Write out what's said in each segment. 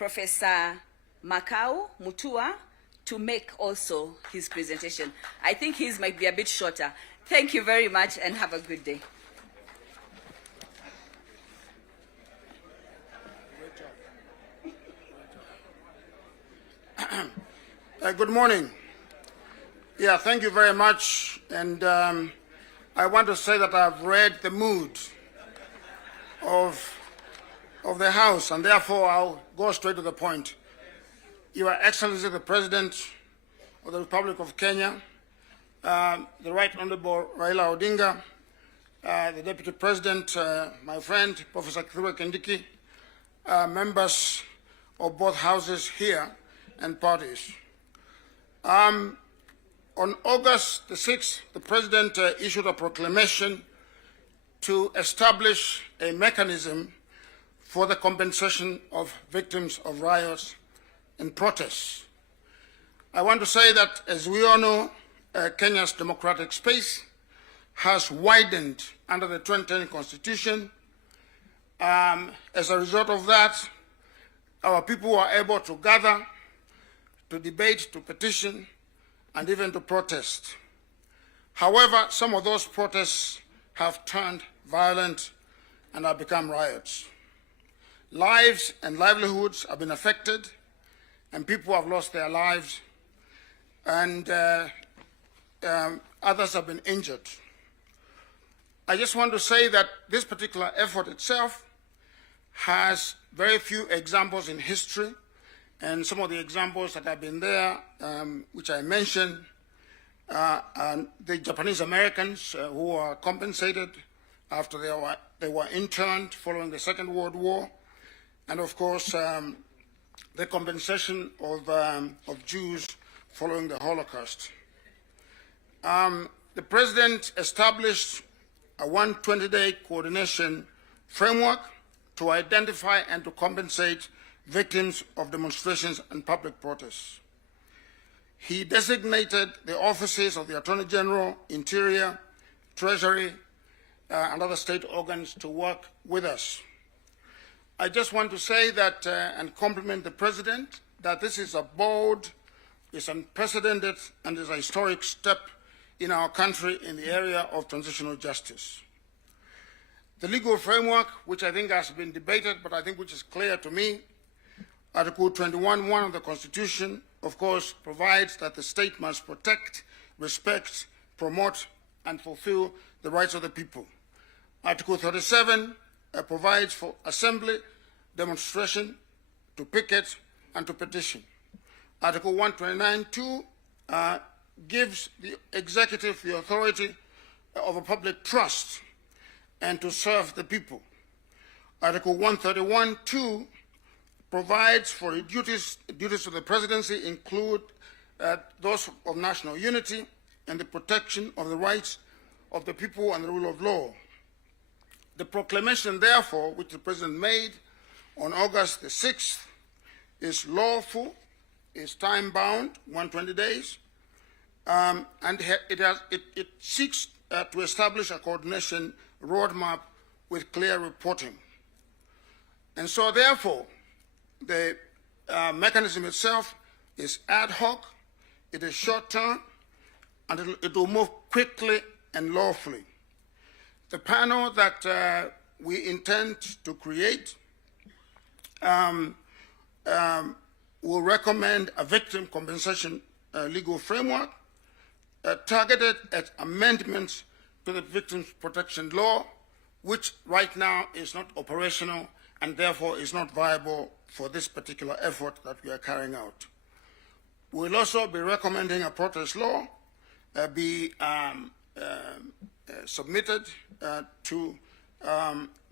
Professor Makau Mutua to make also his presentation. I think his might be a bit shorter. Thank you very much and have a good day. Good morning. Yeah, thank you very much. And I want to say that I've read the mood of the House, and therefore I'll go straight to the point. Your Excellency, the President of the Republic of Kenya, the Right Honorable Raila Odinga, the Deputy President, my friend, Professor Kithure Kindiki, members of both houses here and parties. On August the 6th, the President issued a proclamation to establish a mechanism for the compensation of victims of riots and protests. I want to say that, as we all know, Kenya's democratic space has widened under the 2010 Constitution. As a result of that, our people were able to gather, to debate, to petition, and even to protest. However, some of those protests have turned violent and have become riots. Lives and livelihoods have been affected, and people have lost their lives, and others have been injured. I just want to say that this particular effort itself has very few examples in history, and some of the examples that have been there, which I mentioned, the Japanese Americans who were compensated after they were interned following the Second World War, and of course the compensation of Jews following the Holocaust. The President established a 120-day coordination framework to identify and to compensate victims of demonstrations and public protests. He designated the offices of the Attorney General, Interior, Treasury, and other state organs to work with us. I just want to say that and compliment the President that this is a bold, is unprecedented, and is a historic step in our country in the area of transitional justice. The legal framework, which I think has been debated, but I think which is clear to me, Article 21(1) of the Constitution, of course, provides that the state must protect, respect, promote, and fulfill the rights of the people. Article 37 provides for assembly, demonstration, to picket, and to petition. Article 129(2) gives the executive the authority of a public trust and to serve the people. Article 131(2) provides for the duties of the presidency include those of national unity and the protection of the rights of the people and the rule of law. The proclamation, therefore, which the President made on August the 6th, is lawful, is time-bound, 120 days, and it seeks to establish a coordination roadmap with clear reporting. And so, therefore, the mechanism itself is ad hoc, it is short-term, and it will move quickly and lawfully. The panel that we intend to create will recommend a victim compensation legal framework targeted at amendments to the Victims Protection Law, which right now is not operational and therefore is not viable for this particular effort that we are carrying out. We'll also be recommending a protest law be submitted to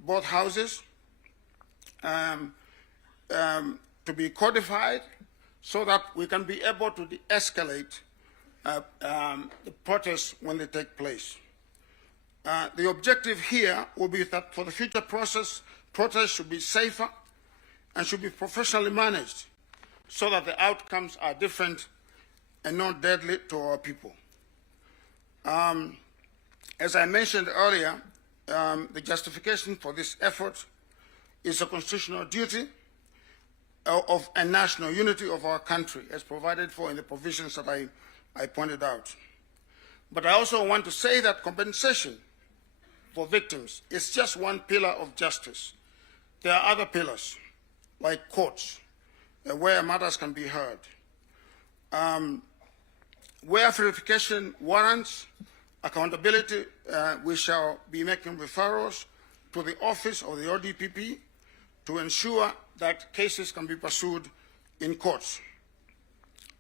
both houses to be codified so that we can be able to de-escalate the protests when they take place. The objective here will be that for the future protests should be safer and should be professionally managed so that the outcomes are different and not deadly to our people. As I mentioned earlier, the justification for this effort is a constitutional duty and national unity of our country, as provided for in the provisions that I pointed out. But I also want to say that compensation for victims is just one pillar of justice. There are other pillars, like courts, where matters can be heard. Where verification warrants accountability, we shall be making referrals to the office of the ODPP to ensure that cases can be pursued in courts.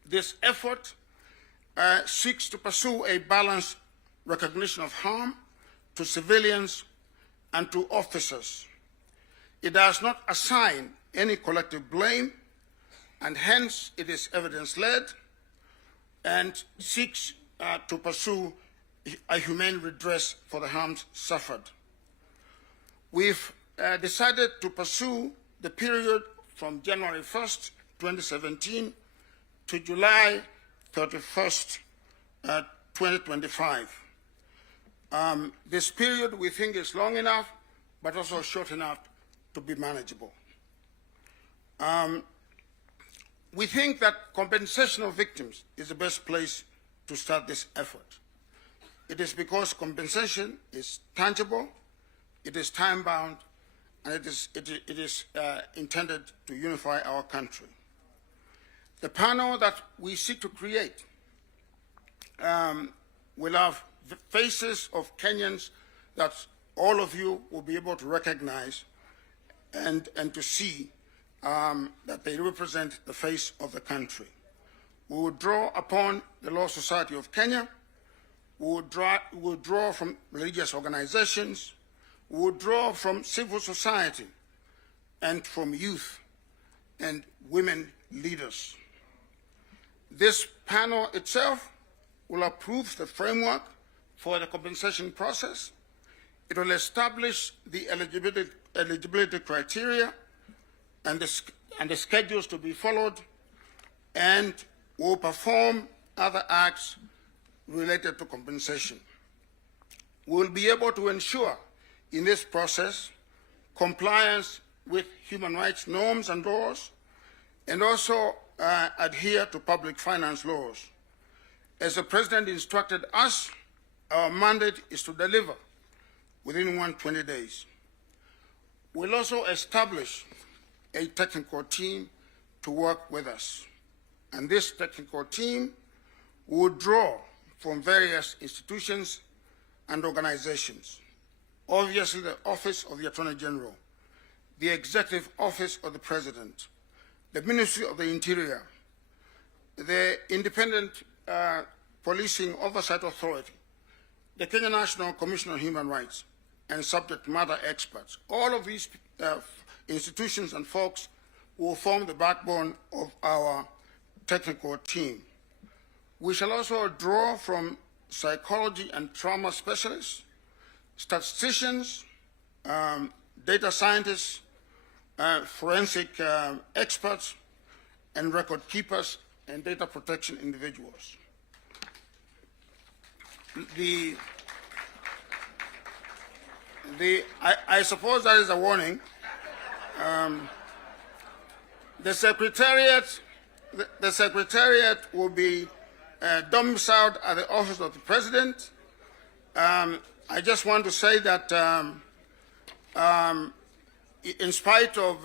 This effort seeks to pursue a balanced recognition of harm to civilians and to officers. It does not assign any collective blame, and hence it is evidence-led and seeks to pursue a humane redress for the harms suffered. We've decided to pursue the period from January 1st, 2017 to July 31st, 2025. This period we think is long enough, but also short enough to be manageable. We think that compensation of victims is the best place to start this effort. It is because compensation is tangible, it is time-bound, and it is intended to unify our country. The panel that we seek to create will have the faces of Kenyans that all of you will be able to recognize and to see that they represent the face of the country. We will draw upon the Law Society of Kenya. We will draw from religious organizations. We will draw from civil society and from youth and women leaders. This panel itself will approve the framework for the compensation process. It will establish the eligibility criteria and the schedules to be followed, and will perform other acts related to compensation. We will be able to ensure in this process compliance with human rights norms and laws, and also adhere to public finance laws. As the President instructed us, our mandate is to deliver within 120 days. We'll also establish a technical team to work with us. And this technical team will draw from various institutions and organizations. Obviously, the Office of the Attorney General, the Executive Office of the President, the Ministry of the Interior, the Independent Policing Oversight Authority, the Kenya National Commission on Human Rights, and subject matter experts. All of these institutions and folks will form the backbone of our technical team. We shall also draw from psychology and trauma specialists, statisticians, data scientists, forensic experts, and record keepers and data protection individuals. I suppose that is a warning. The Secretariat will be domiciled at the Office of the President. I just want to say that in spite of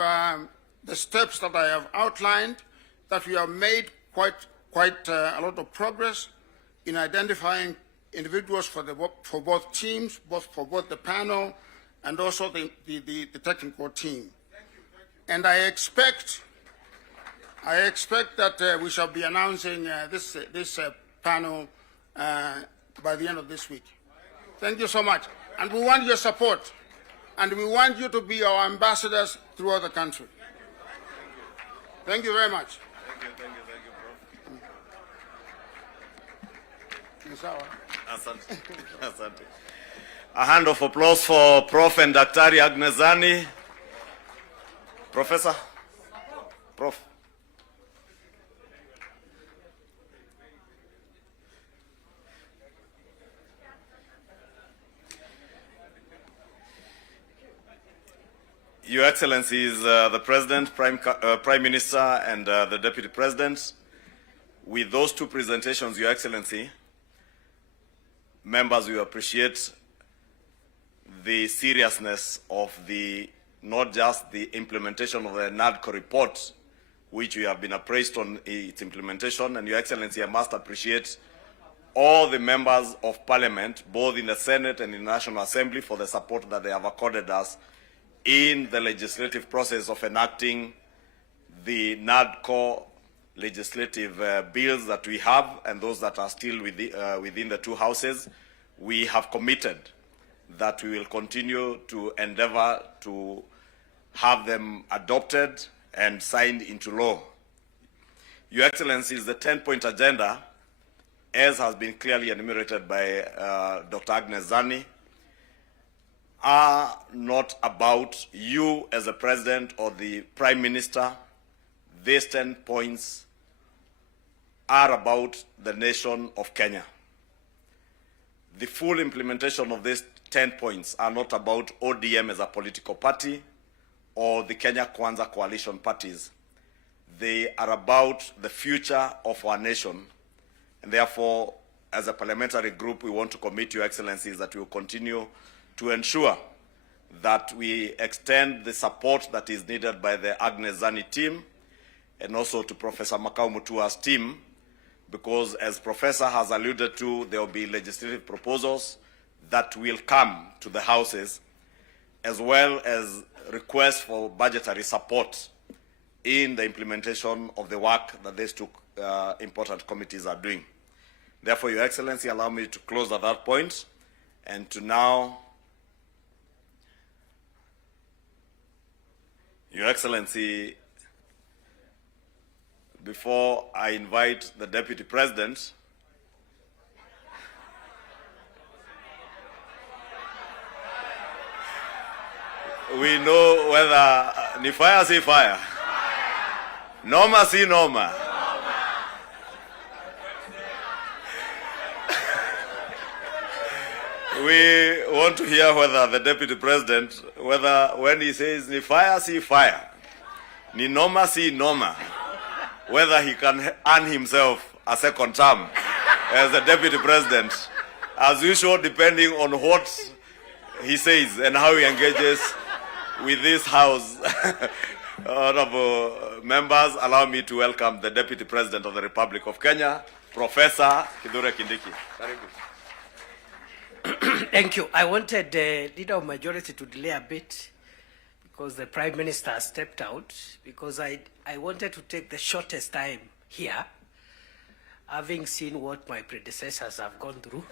the steps that I have outlined, that we have made quite a lot of progress in identifying individuals for both teams, for both the panel and also the technical team. And I expect that we shall be announcing this panel by the end of this week. Thank you so much. And we want your support. And we want you to be our ambassadors throughout the country. Thank you very much. Thank you, Prof. Asante. Asante. A hand of applause for Prof and Daktari Agnesani. Professor? Prof. Your Excellencies, the President, Prime Minister, and the Deputy President, with those two presentations, Your Excellency, members, we appreciate the seriousness of not just the implementation of the NADCO report, which we have been appraised on its implementation, and Your Excellency, I must appreciate all the members of Parliament, both in the Senate and in the National Assembly, for the support that they have accorded us in the legislative process of enacting the NADCO legislative bills that we have and those that are still within the two houses. We have committed that we will continue to endeavor to have them adopted and signed into law. Your Excellencies, the 10-point agenda, as has been clearly enumerated by Dr. Agnes Zani, are not about you as a president or the Prime Minister. These 10 points are about the nation of Kenya. The full implementation of these 10 points are not about ODM as a political party or the Kenya Kwanza coalition parties. They are about the future of our nation. And therefore, as a parliamentary group, we want to commit, Your Excellencies, that we will continue to ensure that we extend the support that is needed by the Agnes Zani team and also to Professor Makau Mutua's team, because as Professor has alluded to, there will be legislative proposals that will come to the houses, as well as requests for budgetary support in the implementation of the work that these two important committees are doing. Therefore, Your Excellency, allow me to close at that point and to now, Your Excellency, before I invite the Deputy President, we know whether ni fire si fire, noma si noma. We want to hear whether the Deputy President, whether when he says ni fire si fire, ni noma si noma, whether he can earn himself a second term as the Deputy President, as usual, depending on what he says and how he engages with this House. Honorable members, allow me to welcome the Deputy President of the Republic of Kenya, Professor Kithure Kindiki. Thank you. I wanted the Leader of Majority to delay a bit because the Prime Minister has stepped out, because I wanted to take the shortest time here, having seen what my predecessors have gone through.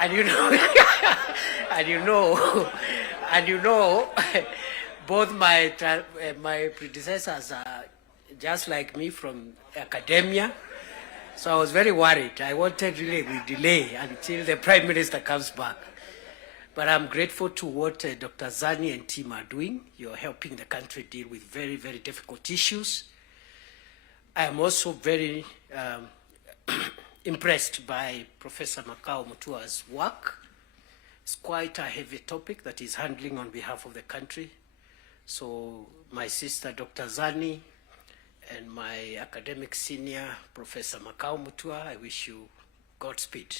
and you know, both my predecessors are just like me from academia. So I was very worried. I wanted really we delay until the Prime Minister comes back. But I'm grateful to what Dr. Zani and team are doing. You're helping the country deal with very, very difficult issues. I am also very impressed by Professor Makau Mutua's work. It's quite a heavy topic that he's handling on behalf of the country. So my sister, Dr. Zani, and my academic senior, Professor Makau Mutua, I wish you Godspeed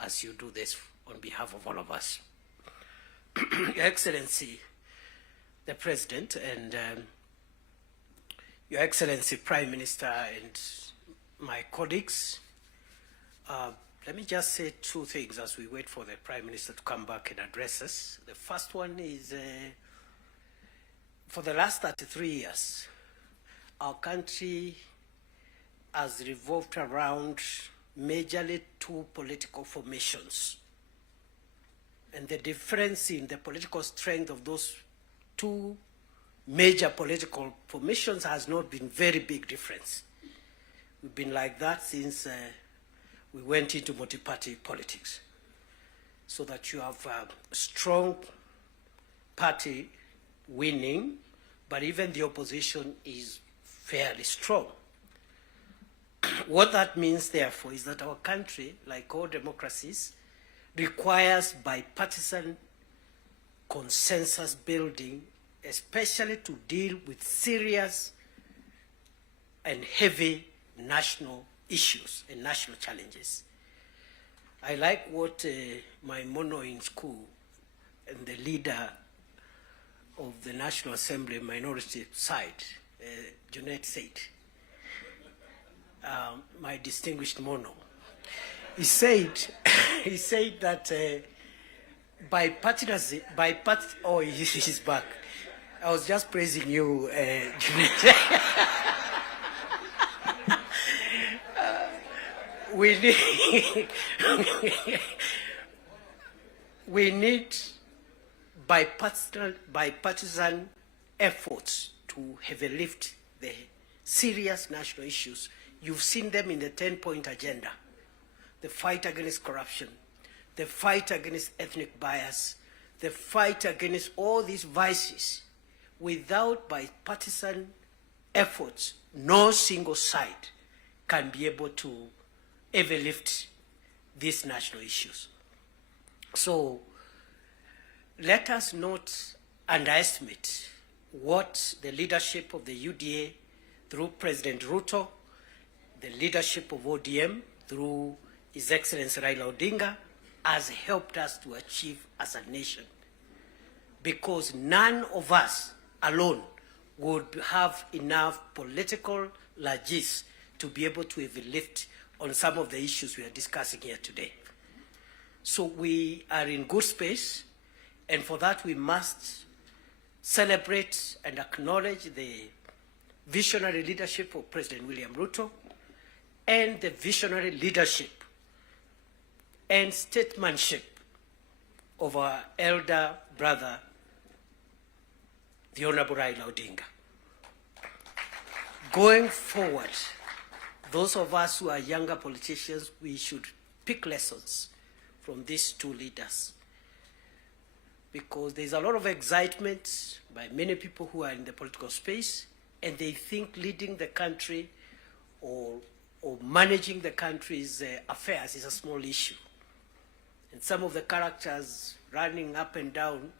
as you do this on behalf of all of us. Your Excellency, the President, and Your Excellency, Prime Minister, and my colleagues, let me just say two things as we wait for the Prime Minister to come back and address us. The first one is, for the last 33 years, our country has revolved around majorly two political formations. And the difference in the political strength of those two major political formations has not been very big difference. We've been like that since we went into multi-party politics. So that you have a strong party winning, but even the opposition is fairly strong. What that means, therefore, is that our country, like all democracies, requires bipartisan consensus building, especially to deal with serious and heavy national issues and national challenges. I like what my mono in school and the leader of the National Assembly minority side, Jeanette said, my distinguished mono. He said, he said that bipartisan, oh, he's back. I was just praising you, Jeanette. We need, we need bipartisan efforts to heavy lift the serious national issues. You've seen them in the 10-point agenda. The fight against corruption, the fight against ethnic bias, the fight against all these vices. Without bipartisan efforts, no single side can be able to ever lift these national issues. So let us not underestimate what the leadership of the UDA through President Ruto, the leadership of ODM through His Excellency Raila Odinga has helped us to achieve as a nation. Because none of us alone would have enough political largesse to be able to even lift on some of the issues we are discussing here today. So we are in good space, and for that we must celebrate and acknowledge the visionary leadership of President William Ruto and the visionary leadership and statesmanship of our elder brother, the Honorable Raila Odinga. Going forward, those of us who are younger politicians, we should pick lessons from these two leaders, because there's a lot of excitement by many people who are in the political space, and they think leading the country or managing the country's affairs is a small issue. And some of the characters running up and down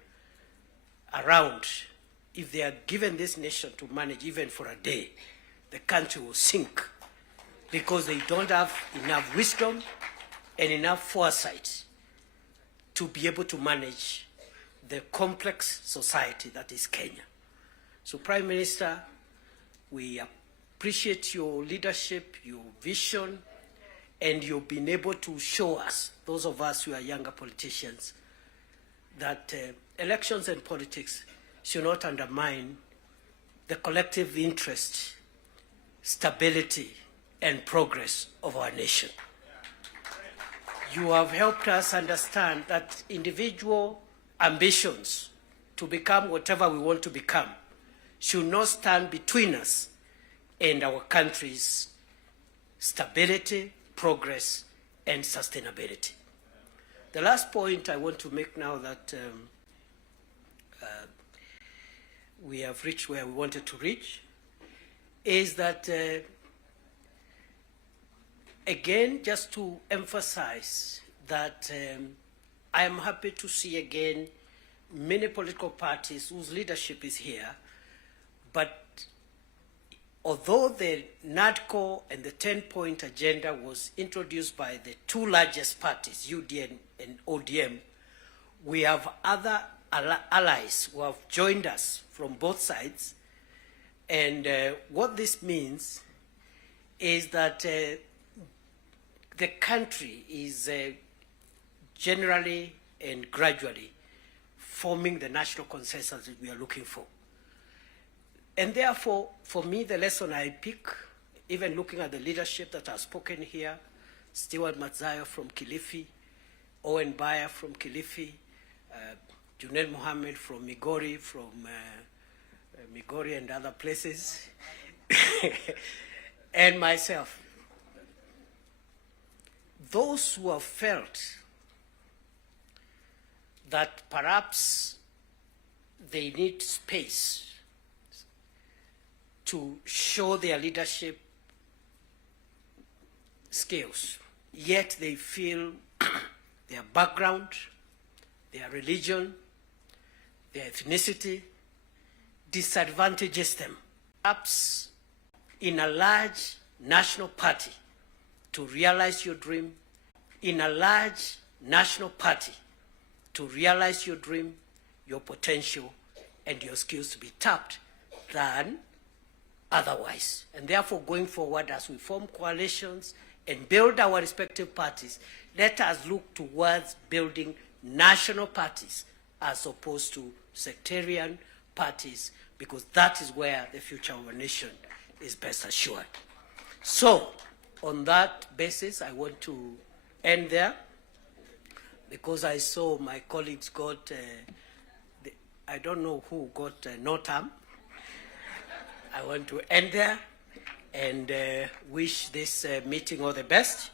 around, if they are given this nation to manage even for a day, the country will sink, because they don't have enough wisdom and enough foresight to be able to manage the complex society that is Kenya. So, Prime Minister, we appreciate your leadership, your vision, and you've been able to show us, those of us who are younger politicians, that elections and politics should not undermine the collective interest, stability, and progress of our nation. You have helped us understand that individual ambitions to become whatever we want to become should not stand between us and our country's stability, progress, and sustainability. The last point I want to make now that we have reached where we wanted to reach is that again, just to emphasize that I am happy to see again many political parties whose leadership is here, but although the NADCO and the 10-point agenda was introduced by the two largest parties, UDA and ODM, we have other allies who have joined us from both sides. And what this means is that the country is generally and gradually forming the national consensus that we are looking for. And therefore, for me, the lesson I pick, even looking at the leadership that has spoken here, Stewart Matzayo from Kilifi, Owen Baya from Kilifi, Junaid Mohammed from Migori, Migori and other places, and myself. Those who have felt that perhaps they need space to show their leadership skills, yet they feel their background, their religion, their ethnicity, disadvantages them. Perhaps in a large national party to realize your dream, in a large national party to realize your dream, your potential, and your skills to be tapped than otherwise. And therefore, going forward, as we form coalitions and build our respective parties, let us look towards building national parties as opposed to sectarian parties, because that is where the future of our nation is best assured. So, on that basis, I want to end there, because I saw my colleagues got, I don't know who got no term. I want to end there and wish this meeting all the best.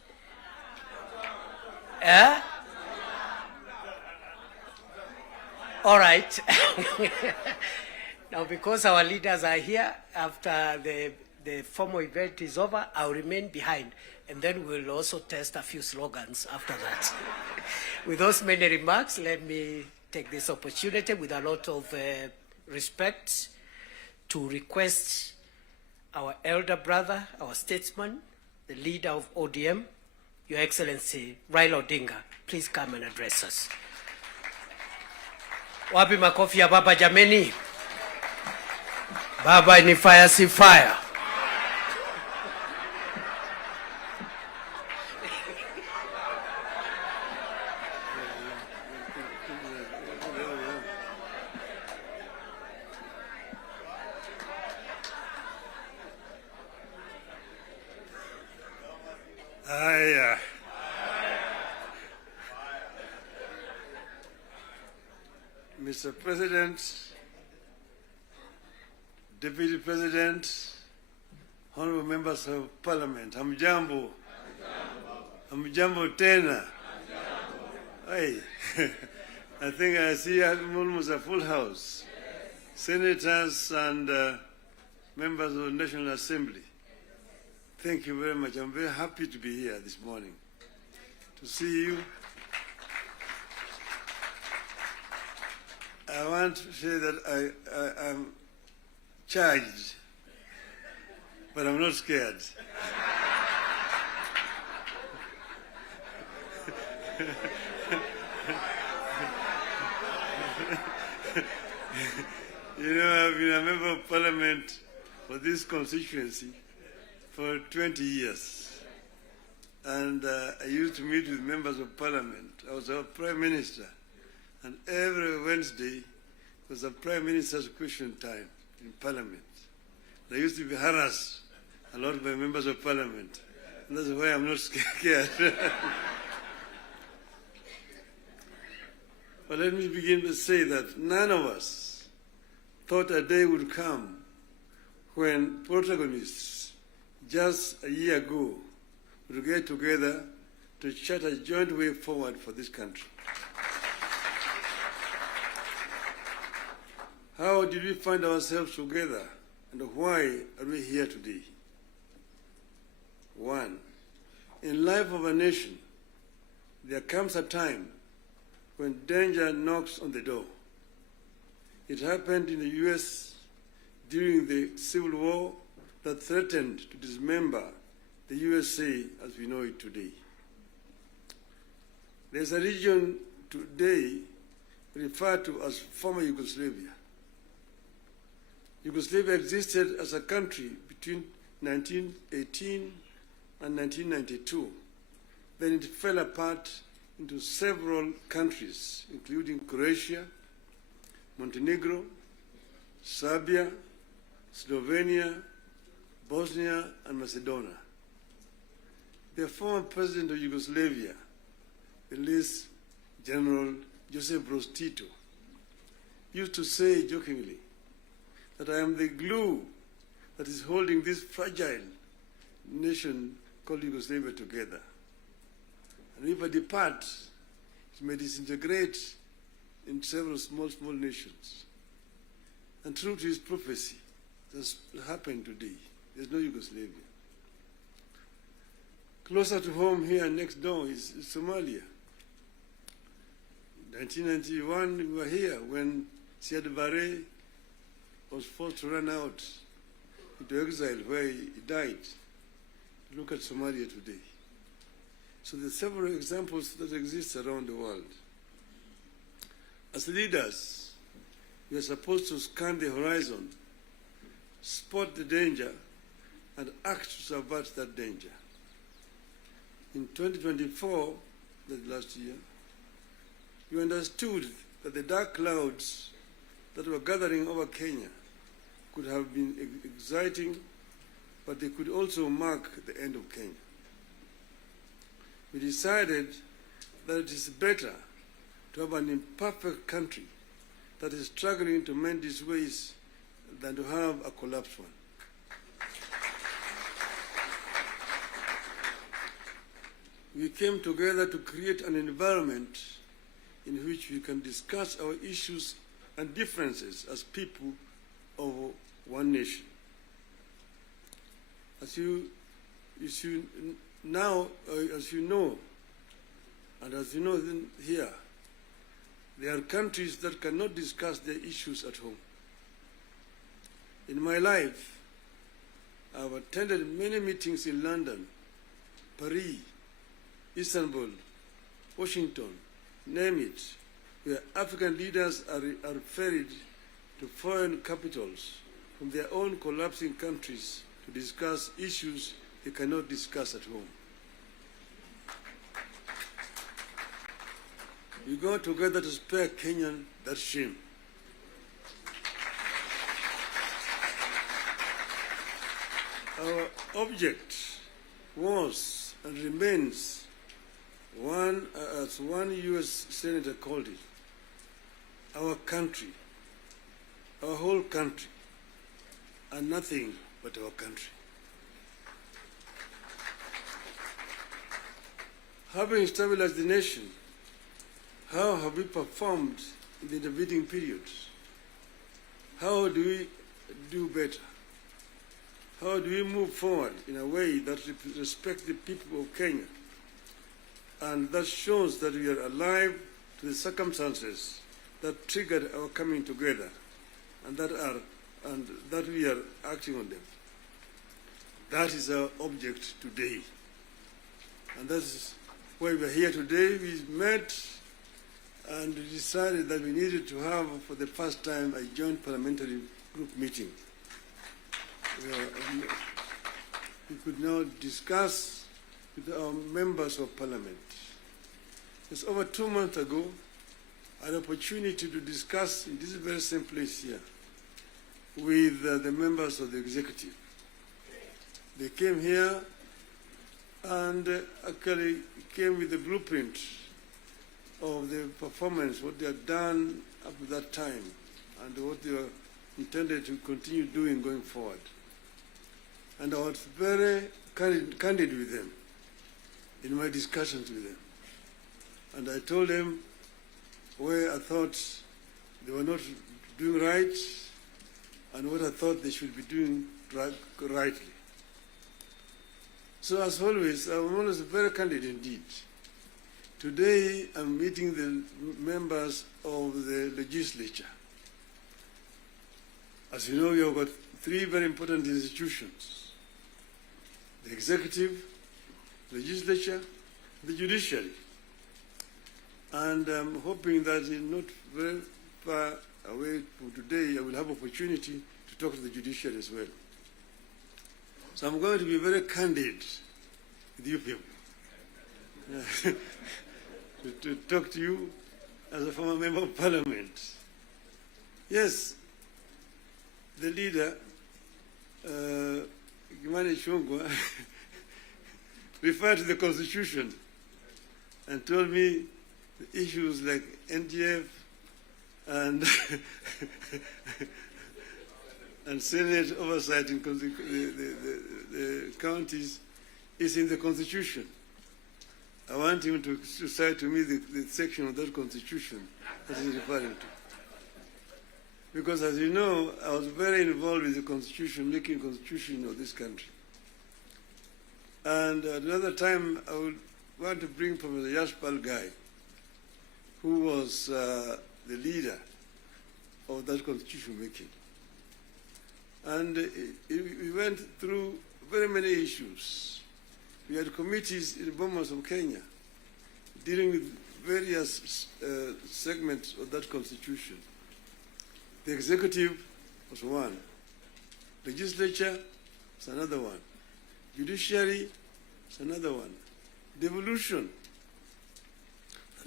All right. Now, because our leaders are here, after the formal event is over, I'll remain behind, and then we'll also test a few slogans after that. With those many remarks, let me take this opportunity with a lot of respect to request our elder brother, our statesman, the leader of ODM, Your Excellency Raila Odinga, please come and address us. Wapi makofi ya baba jameni? Baba ni fire si fire. Mr. President, Deputy President, honorable members of Parliament, hamjambo. Hamjambo tena. Hey, I think I see almost a full house. Senators and members of the National Assembly, thank you very much. I'm very happy to be here this morning to see you. I want to say that I'm charged, but I'm not scared. You know, I've been a member of Parliament for this constituency for 20 years. And I used to meet with members of Parliament. I was a Prime Minister. And every Wednesday was a Prime Minister's question time in Parliament. I used to be harassed a lot by members of Parliament. And that's why I'm not scared. But let me begin to say that none of us thought a day would come when protagonists just a year ago would get together to chart a joint way forward for this country. How did we find ourselves together, and why are we here today? One, in life of a nation, there comes a time when danger knocks on the door. It happened in the US during the Civil War that threatened to dismember the USA as we know it today. There's a region today referred to as former Yugoslavia. Yugoslavia existed as a country between 1918 and 1992. Then it fell apart into several countries, including Croatia, Montenegro, Serbia, Slovenia, Bosnia, and Macedonia. The former president of Yugoslavia, the late General Josip Broz Tito, used to say jokingly that I am the glue that is holding this fragile nation called Yugoslavia together. And if I depart, it may disintegrate in several small nations. And true to his prophecy, that's happened today. There's no Yugoslavia. Closer to home here next door is Somalia. In 1991, we were here when Siad Barre was forced to run out into exile where he died. Look at Somalia today. So there are several examples that exist around the world. As leaders, we are supposed to scan the horizon, spot the danger, and act to subvert that danger. In 2024, that last year, we understood that the dark clouds that were gathering over Kenya could have been exciting, but they could also mark the end of Kenya. We decided that it is better to have an imperfect country that is struggling to mend its ways than to have a collapsed one. We came together to create an environment in which we can discuss our issues and differences as people of one nation. As you know, and as you know here, there are countries that cannot discuss their issues at home. In my life, I've attended many meetings in London, Paris, Istanbul, Washington, name it, where African leaders are ferried to foreign capitals from their own collapsing countries to discuss issues they cannot discuss at home. We go together to spare Kenyan that shame. Our object was and remains one, as one U.S. Senator called it, our country, our whole country, and nothing but our country. Having stabilized the nation, how have we performed in the intervening periods? How do we do better? How do we move forward in a way that respects the people of Kenya and that shows that we are alive to the circumstances that triggered our coming together and that we are acting on them? That is our object today. And that's why we are here today. We met and decided that we needed to have, for the first time, a joint parliamentary group meeting. We could now discuss with our members of parliament. It's over 2 months ago, I had an opportunity to discuss in this very same place here with the members of the executive. They came here and actually came with the blueprint of the performance, what they had done up to that time, and what they were intended to continue doing going forward. And I was very candid with them in my discussions with them. And I told them where I thought they were not doing right and what I thought they should be doing rightly. So as always, I'm always very candid indeed. Today, I'm meeting the members of the legislature. As you know, we have got 3 very important institutions: the executive, legislature, the judiciary. And I'm hoping that in not very far away from today, I will have opportunity to talk to the judiciary as well. So I'm going to be very candid with you people. To talk to you as a former member of parliament. Yes, the leader, Kimani Ichung'wah, referred to the Constitution and told me the issues like NGF and and Senate oversight in the counties is in the Constitution. I want him to cite to me the section of that Constitution that he's referring to. Because as you know, I was very involved with the Constitution, making Constitution of this country. And at another time, I would want to bring Professor Yashpal Gai, who was the leader of that constitution making. And we went through very many issues. We had committees in Bomas of Kenya dealing with various segments of that constitution. The executive was one. Legislature was another one. Judiciary was another one. Devolution,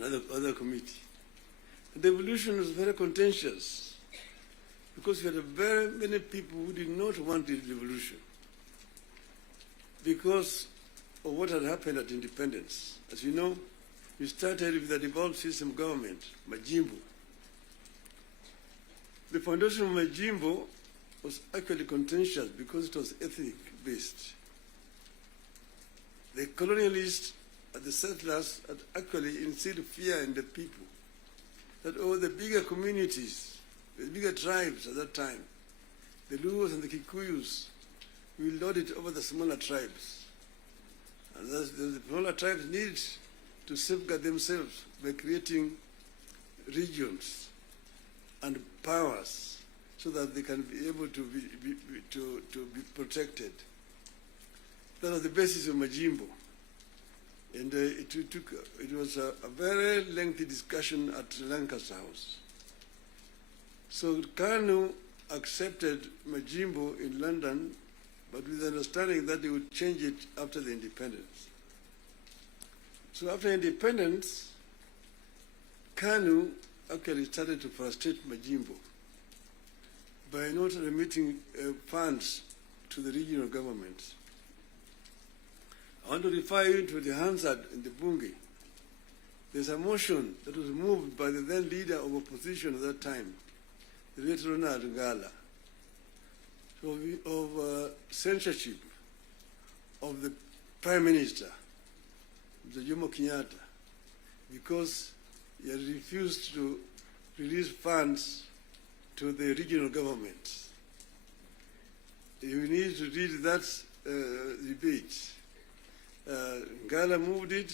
other committee. The devolution was very contentious because we had very many people who did not want the devolution because of what had happened at independence. As you know, we started with the devolved system government, Majimbo. The foundation of Majimbo was actually contentious because it was ethnic-based. The colonialists and the settlers had actually instilled fear in the people that the bigger communities, the bigger tribes at that time, the Luos and the Kikuyus, will lord it over the smaller tribes. And thus the smaller tribes need to safeguard themselves by creating regions and powers so that they can be able to be protected. That was the basis of Majimbo. And it was a very lengthy discussion at Lancaster House. So KANU accepted Majimbo in London, but with the understanding that they would change it after the independence. So after independence, KANU actually started to frustrate Majimbo by not remitting funds to the regional governments. I want to refer you to the Hansard in the Bunge. There's a motion that was moved by the then leader of opposition at that time, the late Ronald Ngala, of censorship of the Prime Minister, Jomo Kenyatta, because he had refused to release funds to the regional governments. You need to read that debate. Ngala moved it.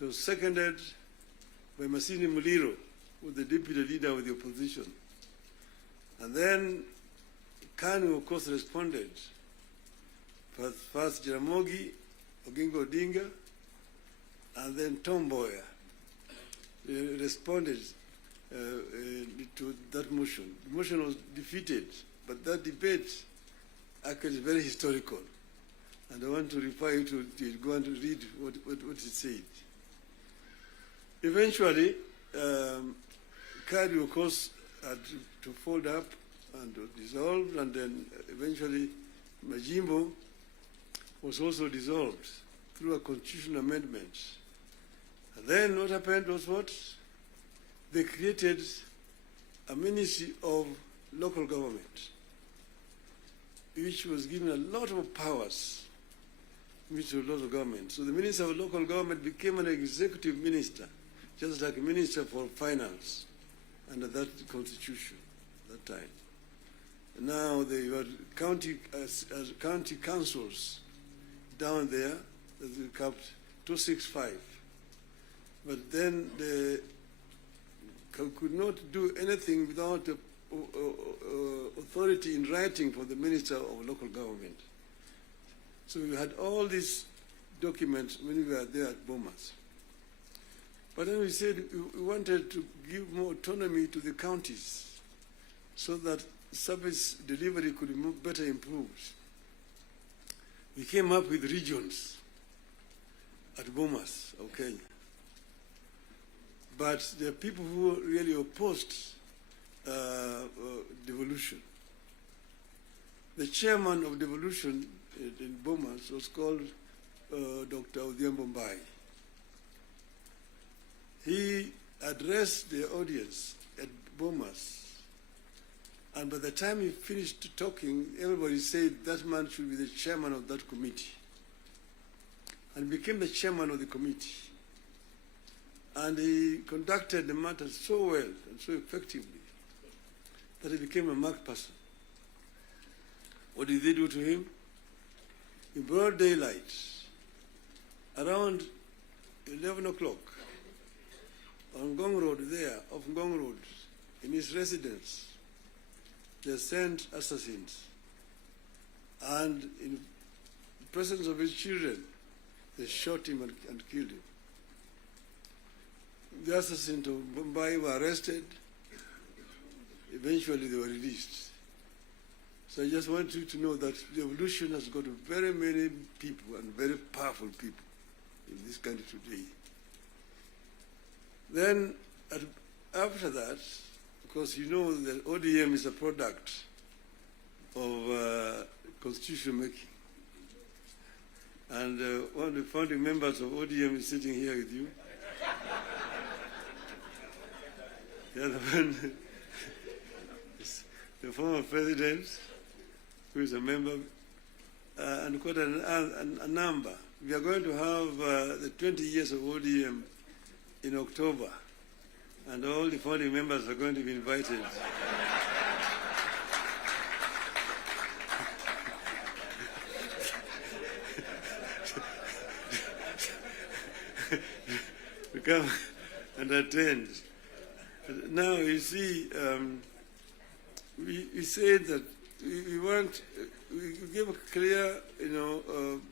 It was seconded by Masini Muliro, who was the deputy leader of the opposition. And then KANU, of course, responded. First Jaramogi, Oginga Odinga, and then Tom Mboya responded to that motion. The motion was defeated, but that debate actually is very historical. And I want to refer you to it. Go and read what it said. Eventually, KANU, of course, had to fold up and dissolve, and then eventually Majimbo was also dissolved through a constitutional amendment. And then what happened was what? They created a Ministry of Local Government, which was given a lot of powers. Ministry of Local Government. So the Minister of Local Government became an executive minister, just like a Minister for Finance under that constitution at that time. And now they were county councils down there that we capped 265. But then they could not do anything without authority in writing from the Minister of Local Government. So we had all these documents when we were there at Bomas. But then we said we wanted to give more autonomy to the counties so that service delivery could be better improved. We came up with regions at Bomas of Kenya. But there are people who really opposed devolution. The chairman of devolution in Bomas was called Dr. ODM-Kenya. He addressed the audience at Bomas, and by the time he finished talking, everybody said that man should be the chairman of that committee, and became the chairman of the committee. And he conducted the matter so well and so effectively that he became a marked person. What did they do to him? In broad daylight, around 11 o'clock, on Ngong Road there, off Ngong Road, in his residence, they sent assassins, and in the presence of his children, they shot him and killed him. The assassins of Mumbai were arrested. Eventually, they were released. So I just want you to know that the revolution has got very many people and very powerful people in this country today. Then, after that, because you know that ODM is a product of constitution making. And one of the founding members of ODM is sitting here with you. The other one is the former president, who is a member, and quite a number. We are going to have the 20 years of ODM in October, and all the founding members are going to be invited. to come and attend. Now, you see, we said that we want, we give clear,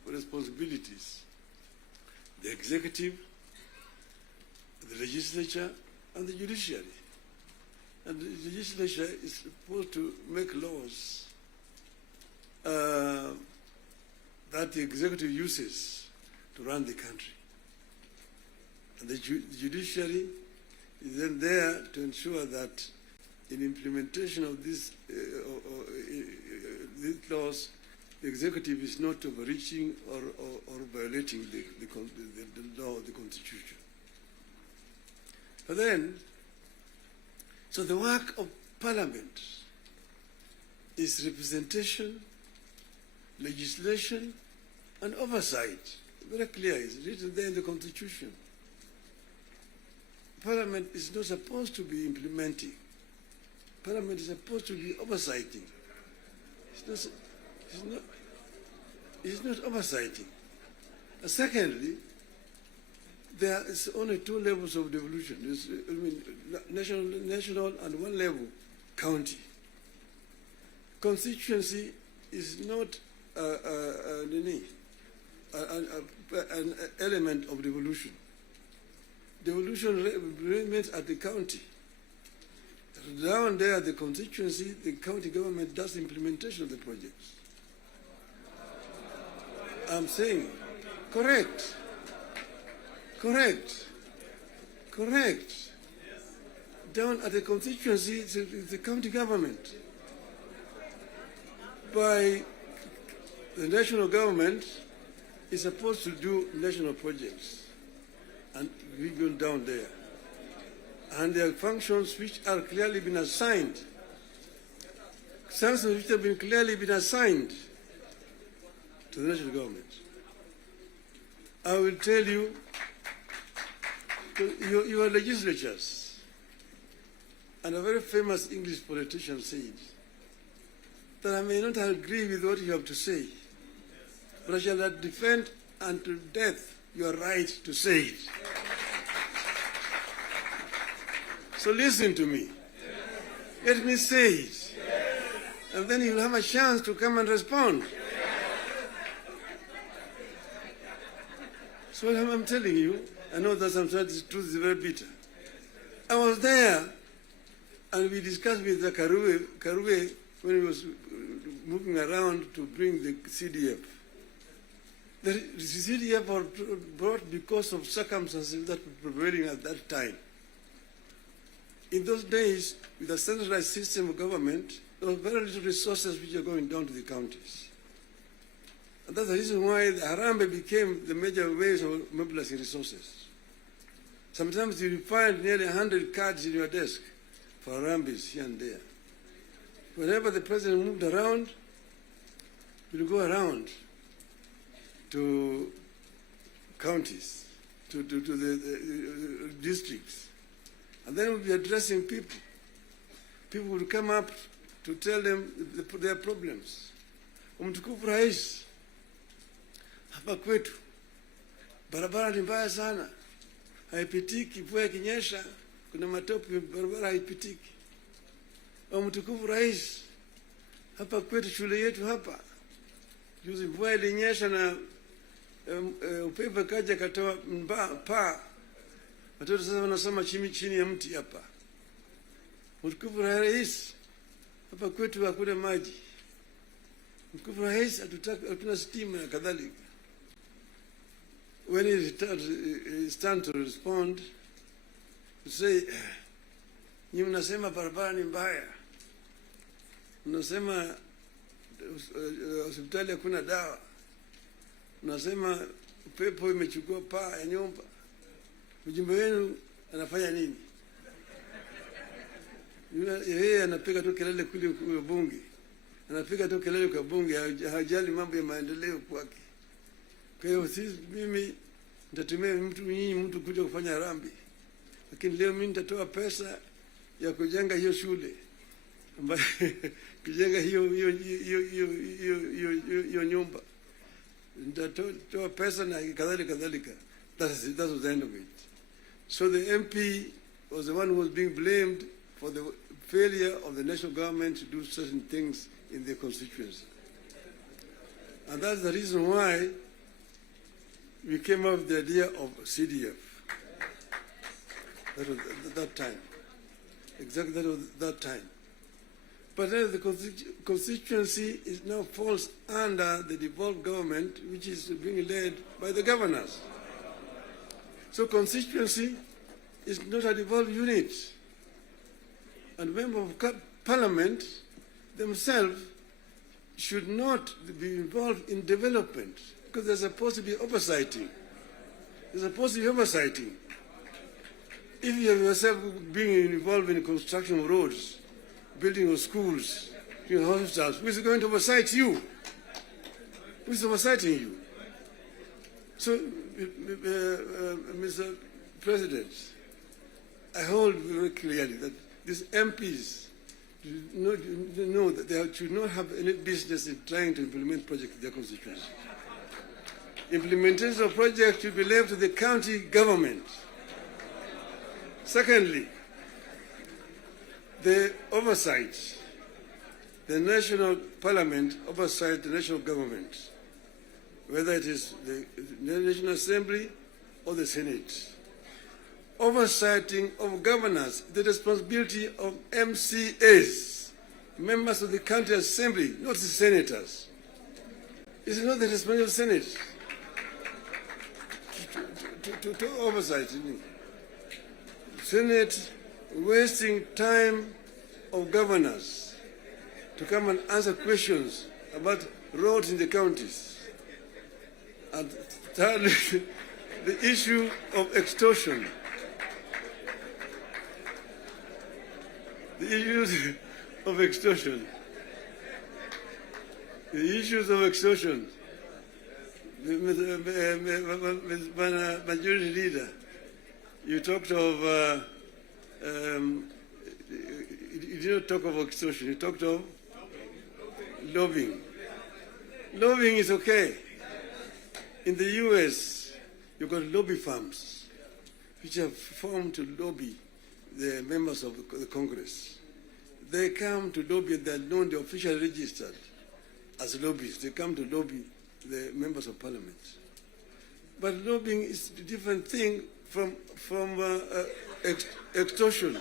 responsibilities. The executive, the legislature, and the judiciary. And the legislature is supposed to make laws that the executive uses to run the country. And the judiciary is then there to ensure that in implementation of these laws, the executive is not overreaching or violating the law of the Constitution. But then, so the work of Parliament is representation, legislation, and oversight. Very clear, it's written there in the Constitution. Parliament is not supposed to be implementing. Parliament is supposed to be oversighting. It's not oversighting. And secondly, there is only two levels of devolution. There's, national and one level, county. Constituency is not an element of devolution. Devolution remains at the county. Down there, the constituency, the county government does implementation of the projects. I'm saying, correct. Down at the constituency, it's the county government. By the national government is supposed to do national projects, and we go down there. And there are functions which are clearly been assigned. Functions which have been clearly been assigned to the national government. I will tell you, your legislatures, and a very famous English politician said that I may not agree with what you have to say, but I shall defend unto death your right to say it. So listen to me. Let me say it. And then you'll have a chance to come and respond. So I'm telling you, I know that sometimes the truth is very bitter. I was there, and we discussed with the Karue when he was moving around to bring the CDF. The CDF was brought because of circumstances that were prevailing at that time. In those days, with a centralized system of government, there were very little resources which are going down to the counties. And that's the reason why the Harambee became the major ways of mobilizing resources. Sometimes you find nearly 100 cards in your desk for Harambees here and there. Whenever the president moved around, we'll go around to counties, to the districts. And then we'll be addressing people. People will come up to tell them their problems. Mtukufu Rais, hapa kwetu barabara ni mbaya sana, haipitiki. Mvua ikinyesha kuna matope, barabara haipitiki. Mtukufu Rais, hapa kwetu, shule yetu hapa juzi mvua ilinyesha na upepo kaja katoa paa. Watoto sasa wanasoma chini ya mti hapa. Mtukufu Rais, hapa kwetu hakuna maji. Mtukufu Rais, hatuna stima na kadhalika. When it's time to respond, to say, nyinyi mnasema barabara ni mbaya, mnasema hospitali hakuna dawa, mnasema upepo imechukua paa ya nyumba. Mjumbe wenu anafanya nini? Yeye anapiga tu kelele kule kwa bunge, anapiga tu kelele kwa bunge, hajali mambo ya maendeleo kwake. Kwa hiyo mimi nitatumia mtu kuja kufanya harambee, lakini leo mimi nitatoa pesa ya kujenga hiyo shule ambayo kujenga hiyo nyumba, nitatoa pesa na kadhalika. That was the end of it. So the MP was the one who was being blamed for the failure of the national government to do certain things in their constituency. And that's the reason why we came up with the idea of CDF. That was that time. Exactly, that was that time. But then the constituency now falls under the devolved government, which is being led by the governors. So constituency is not a devolved unit. And members of parliament themselves should not be involved in development, because there's supposed to be oversighting. There's supposed to be oversighting. If you have yourself being involved in construction of roads, building of schools, hospitals, who is going to oversight you? Who is oversighting you? So, Mr. President, I hold very clearly that these MPs know that they should not have any business in trying to implement projects in their constituency. Implementation of projects should be left to the county government. Secondly, the oversight, the national parliament oversight the national government, whether it is the National Assembly or the Senate. Oversighting of governors, the responsibility of MCAs, members of the county assembly, not the senators. It's not the responsibility of the Senate to oversight. Senate wasting time of governors to come and answer questions about roads in the counties. And thirdly, the issue of extortion. The issues of extortion. The issues of extortion. Majority Leader, you talked of, you didn't talk of extortion, you talked of lobbying. Lobbying is okay. In the US, you've got lobby firms which have formed to lobby the members of the Congress. They come to lobby, they're known, they're officially registered as lobbyists. They come to lobby the members of parliament. But lobbying is a different thing from extortion.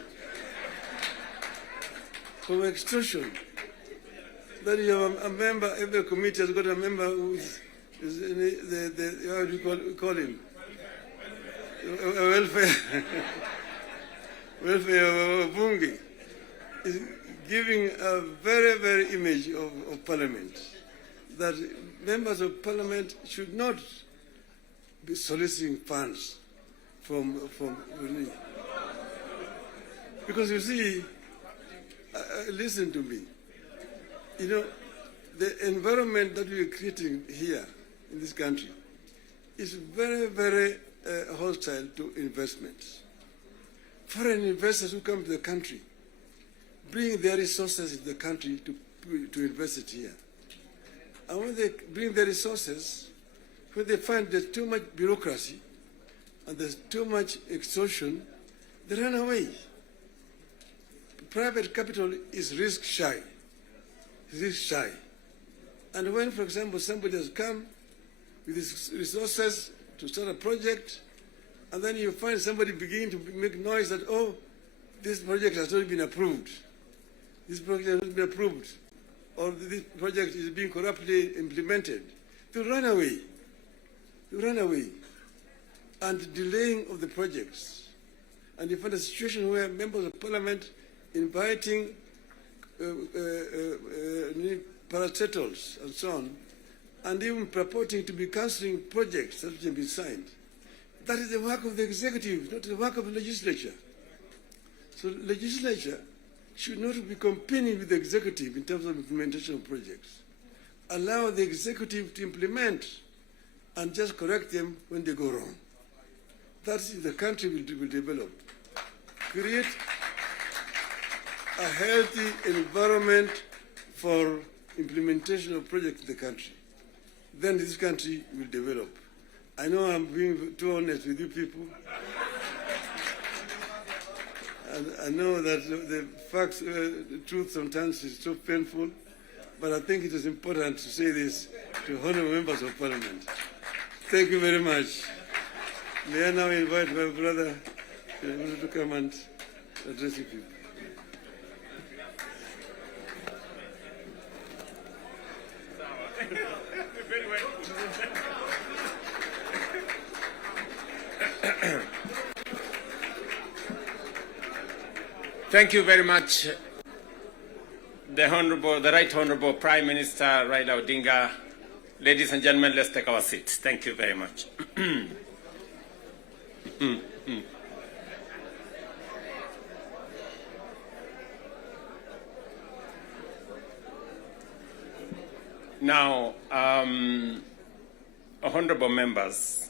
From extortion. That you have a member, every committee has got a member who is how do you call him? Welfare. Welfare bunge is giving a very, very image of parliament, that members of parliament should not be soliciting funds from because you see, listen to me, you know, the environment that we are creating here in this country is very, very hostile to investments. Foreign investors who come to the country bring their resources in the country to invest it here. And when they bring their resources, when they find there's too much bureaucracy and there's too much extortion, they run away. Private capital is risk shy. this shy. And when, for example, somebody has come with his resources to start a project, and then you find somebody beginning to make noise that, oh, this project has not been approved. This project has not been approved. Or this project is being corruptly implemented. You run away. You run away. And delaying of the projects. And you find a situation where members of parliament inviting parastatals and so on, and even purporting to be cancelling projects that have been signed. That is the work of the executive, not the work of the legislature. So legislature should not be competing with the executive in terms of implementation of projects. Allow the executive to implement and just correct them when they go wrong. That's the country will develop. Create a healthy environment for implementation of projects in the country. Then this country will develop. I know I'm being too honest with you people. And I know that the facts, the truth sometimes is so painful, but I think it is important to say this to honorable members of parliament. Thank you very much. May I now invite my brother to come and address you people. Thank you very much, the Right Honorable Prime Minister Raila Odinga. Ladies and gentlemen, let's take our seats. Thank you very much. Now, honorable members,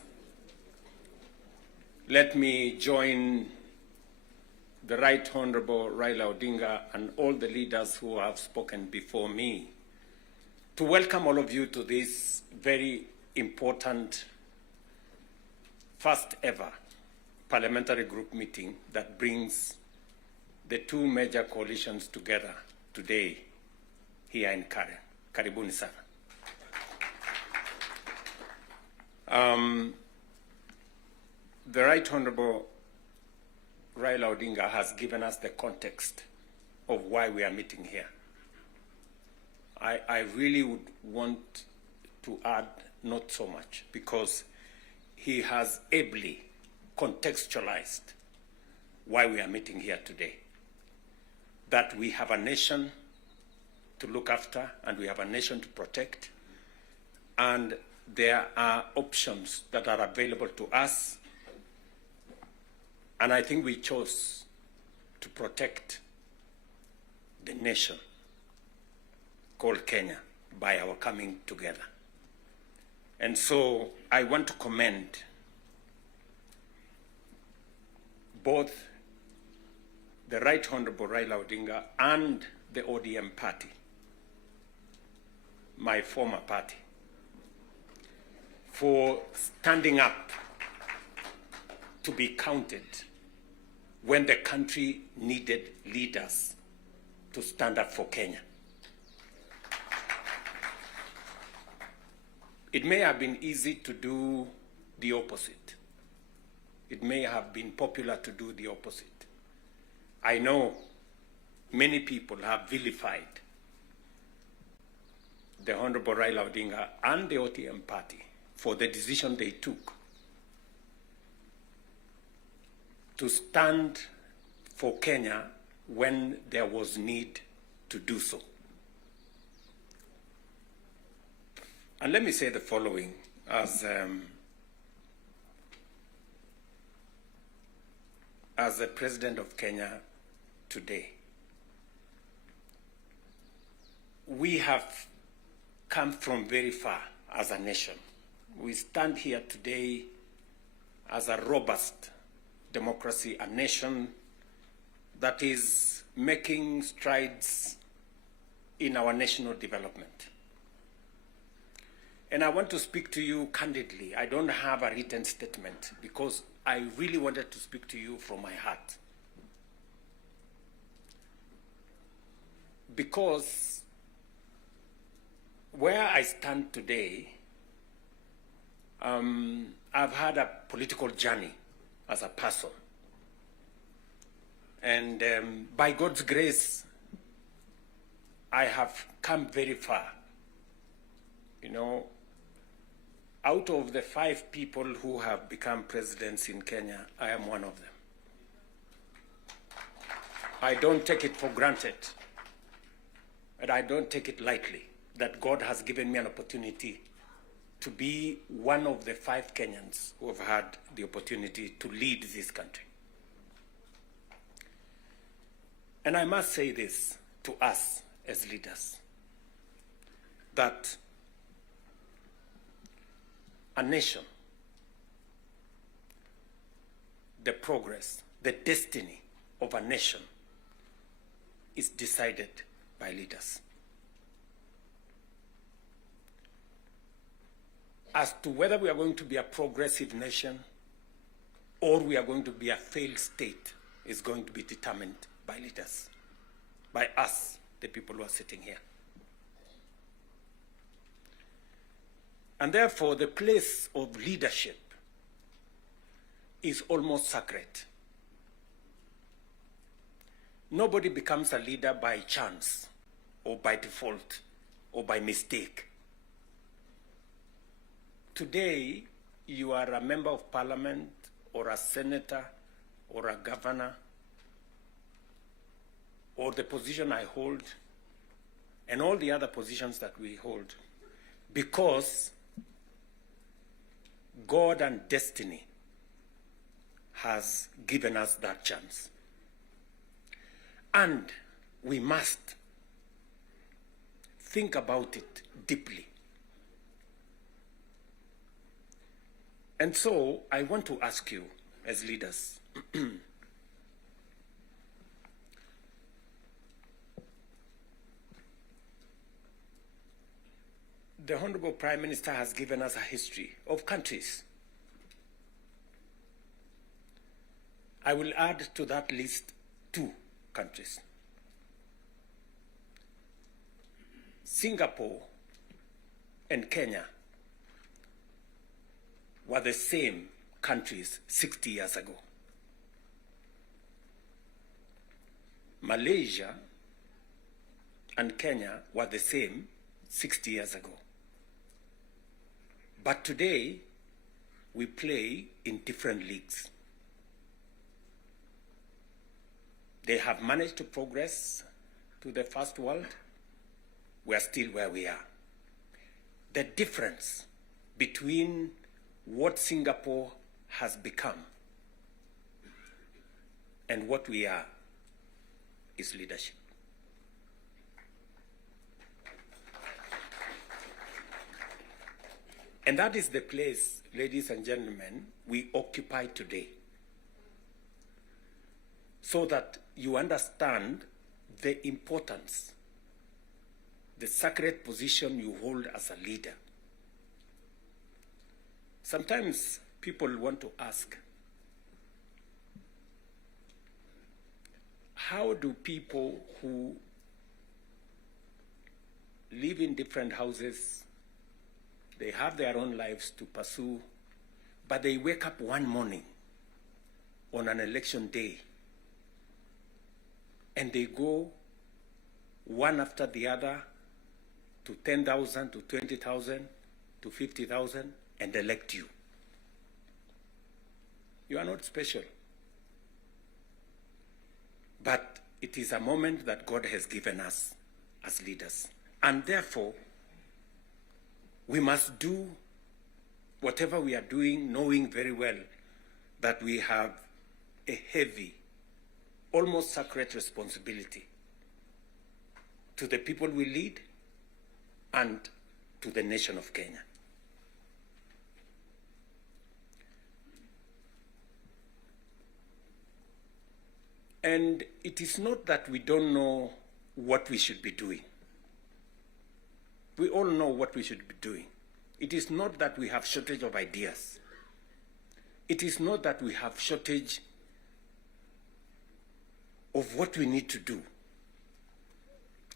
let me join the Right Honorable Raila Odinga and all the leaders who have spoken before me to welcome all of you to this very important first ever parliamentary group meeting that brings the two major coalitions together today here in Karen. Karibuni sana. The Right Honorable Raila Odinga has given us the context of why we are meeting here. I really would want to add not so much, because he has ably contextualized why we are meeting here today. That we have a nation to look after and we have a nation to protect, and there are options that are available to us, and I think we chose to protect the nation called Kenya by our coming together. And so I want to commend both the Right Honorable Raila Odinga and the ODM party, my former party, for standing up to be counted when the country needed leaders to stand up for Kenya. It may have been easy to do the opposite. It may have been popular to do the opposite. I know many people have vilified the Honorable Raila Odinga and the ODM party for the decision they took to stand for Kenya when there was need to do so. And let me say the following as the President of Kenya today. We have come from very far as a nation. We stand here today as a robust democracy, a nation that is making strides in our national development. And I want to speak to you candidly. I don't have a written statement because I really wanted to speak to you from my heart. Because where I stand today, I've had a political journey as a person. And by God's grace, I have come very far. You know, out of the 5 people who have become presidents in Kenya, I am one of them. I don't take it for granted, and I don't take it lightly that God has given me an opportunity to be one of the 5 Kenyans who have had the opportunity to lead this country. And I must say this to us as leaders, that a nation, the progress, the destiny of a nation is decided by leaders. As to whether we are going to be a progressive nation or we are going to be a failed state is going to be determined by leaders, by us, the people who are sitting here. And therefore, the place of leadership is almost sacred. Nobody becomes a leader by chance or by default or by mistake. Today, you are a member of parliament or a senator or a governor or the position I hold and all the other positions that we hold because God and destiny has given us that chance. And we must think about it deeply. And so I want to ask you as leaders, the Honorable Prime Minister has given us a history of countries. I will add to that list 2 countries. Singapore and Kenya were the same countries 60 years ago. Malaysia and Kenya were the same 60 years ago. But today, we play in different leagues. They have managed to progress to the first world. We are still where we are. The difference between what Singapore has become and what we are is leadership. And that is the place, ladies and gentlemen, we occupy today. So that you understand the importance, the sacred position you hold as a leader. Sometimes people want to ask, how do people who live in different houses, they have their own lives to pursue, but they wake up one morning on an election day and they go one after the other to 10,000, to 20,000, to 50,000 and elect you? You are not special. But it is a moment that God has given us as leaders. And therefore, we must do whatever we are doing, knowing very well that we have a heavy, almost sacred responsibility to the people we lead and to the nation of Kenya. And it is not that we don't know what we should be doing. We all know what we should be doing. It is not that we have shortage of ideas. It is not that we have shortage of what we need to do.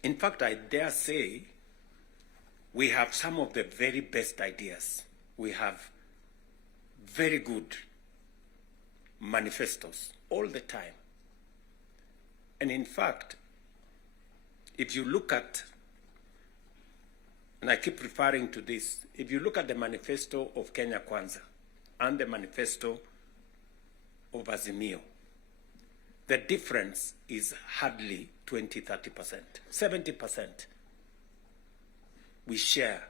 In fact, I dare say we have some of the very best ideas. We have very good manifestos all the time. And in fact, if you look at, and I keep referring to this, if you look at the manifesto of Kenya Kwanza and the manifesto of Azimio, the difference is hardly 20-30%, 70%. We share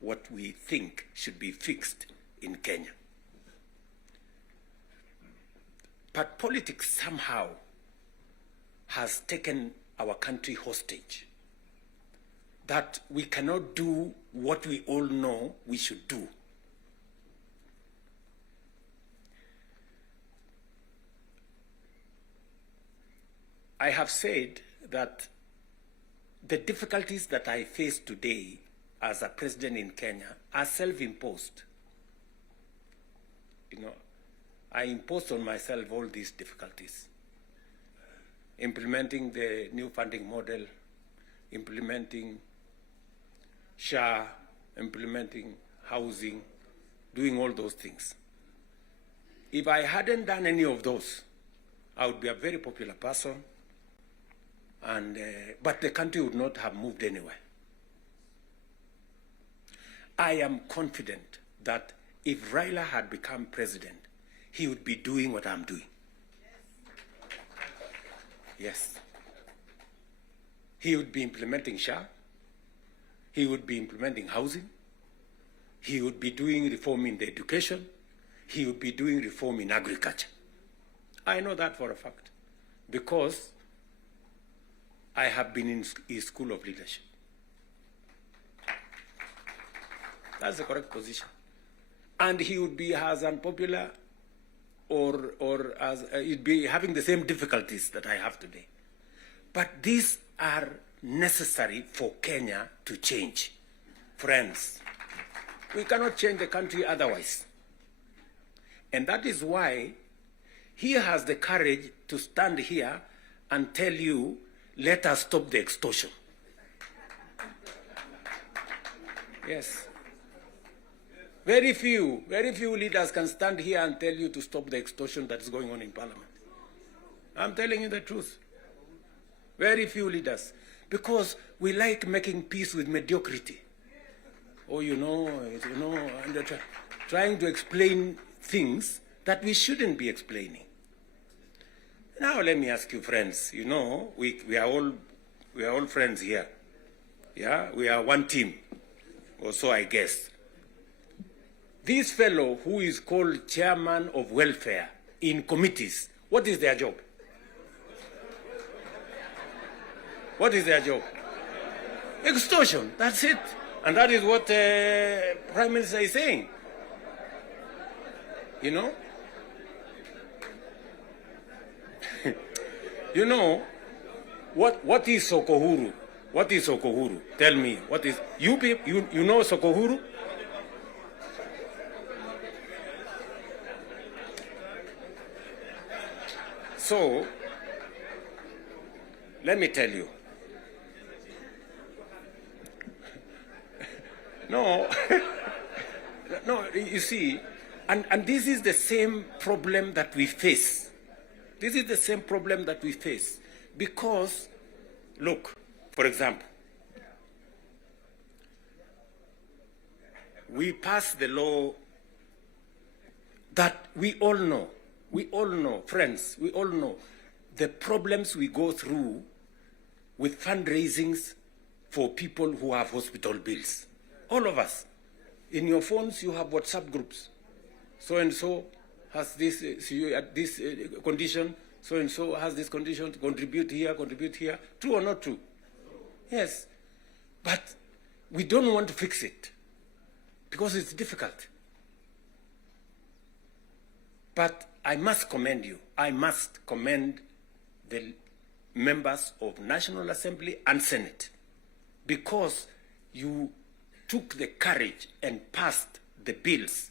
what we think should be fixed in Kenya. But politics somehow has taken our country hostage, that we cannot do what we all know we should do. I have said that the difficulties that I face today as a president in Kenya are self-imposed. You know, I imposed on myself all these difficulties. Implementing the new funding model, implementing SHA, implementing housing, doing all those things. If I hadn't done any of those, I would be a very popular person, and but the country would not have moved anywhere. I am confident that if Raila had become president, he would be doing what I'm doing. Yes. He would be implementing SHA. He would be implementing housing. He would be doing reform in the education. He would be doing reform in agriculture. I know that for a fact, because I have been in his school of leadership. That's the correct position. And he would be as unpopular or as he'd be having the same difficulties that I have today. But these are necessary for Kenya to change. Friends, we cannot change the country otherwise. And that is why he has the courage to stand here and tell you, let us stop the extortion. Yes. Very few leaders can stand here and tell you to stop the extortion that is going on in Parliament. I'm telling you the truth. Very few leaders. Because we like making peace with mediocrity. Oh, you know, and trying to explain things that we shouldn't be explaining. Now let me ask you, friends, you know, we are all friends here. Yeah, we are one team, or so I guess. This fellow who is called chairman of welfare in committees, what is their job? What is their job? Extortion, that's it. And that is what Prime Minister is saying. You know? You know, what is Sokohuru? What is Sokohuru? Tell me, what is, you know Sokohuru? So, let me tell you. No, no, you see, and this is the same problem that we face. This is the same problem that we face. Because, look, for example, we passed the law that we all know, friends, we all know the problems we go through with fundraisings for people who have hospital bills. All of us. In your phones, you have WhatsApp groups. So-and-so has this, this condition, so-and-so has this condition, contribute here. True or not true? Yes. But we don't want to fix it because it's difficult. But I must commend you. I must commend the members of National Assembly and Senate, because you took the courage and passed the bills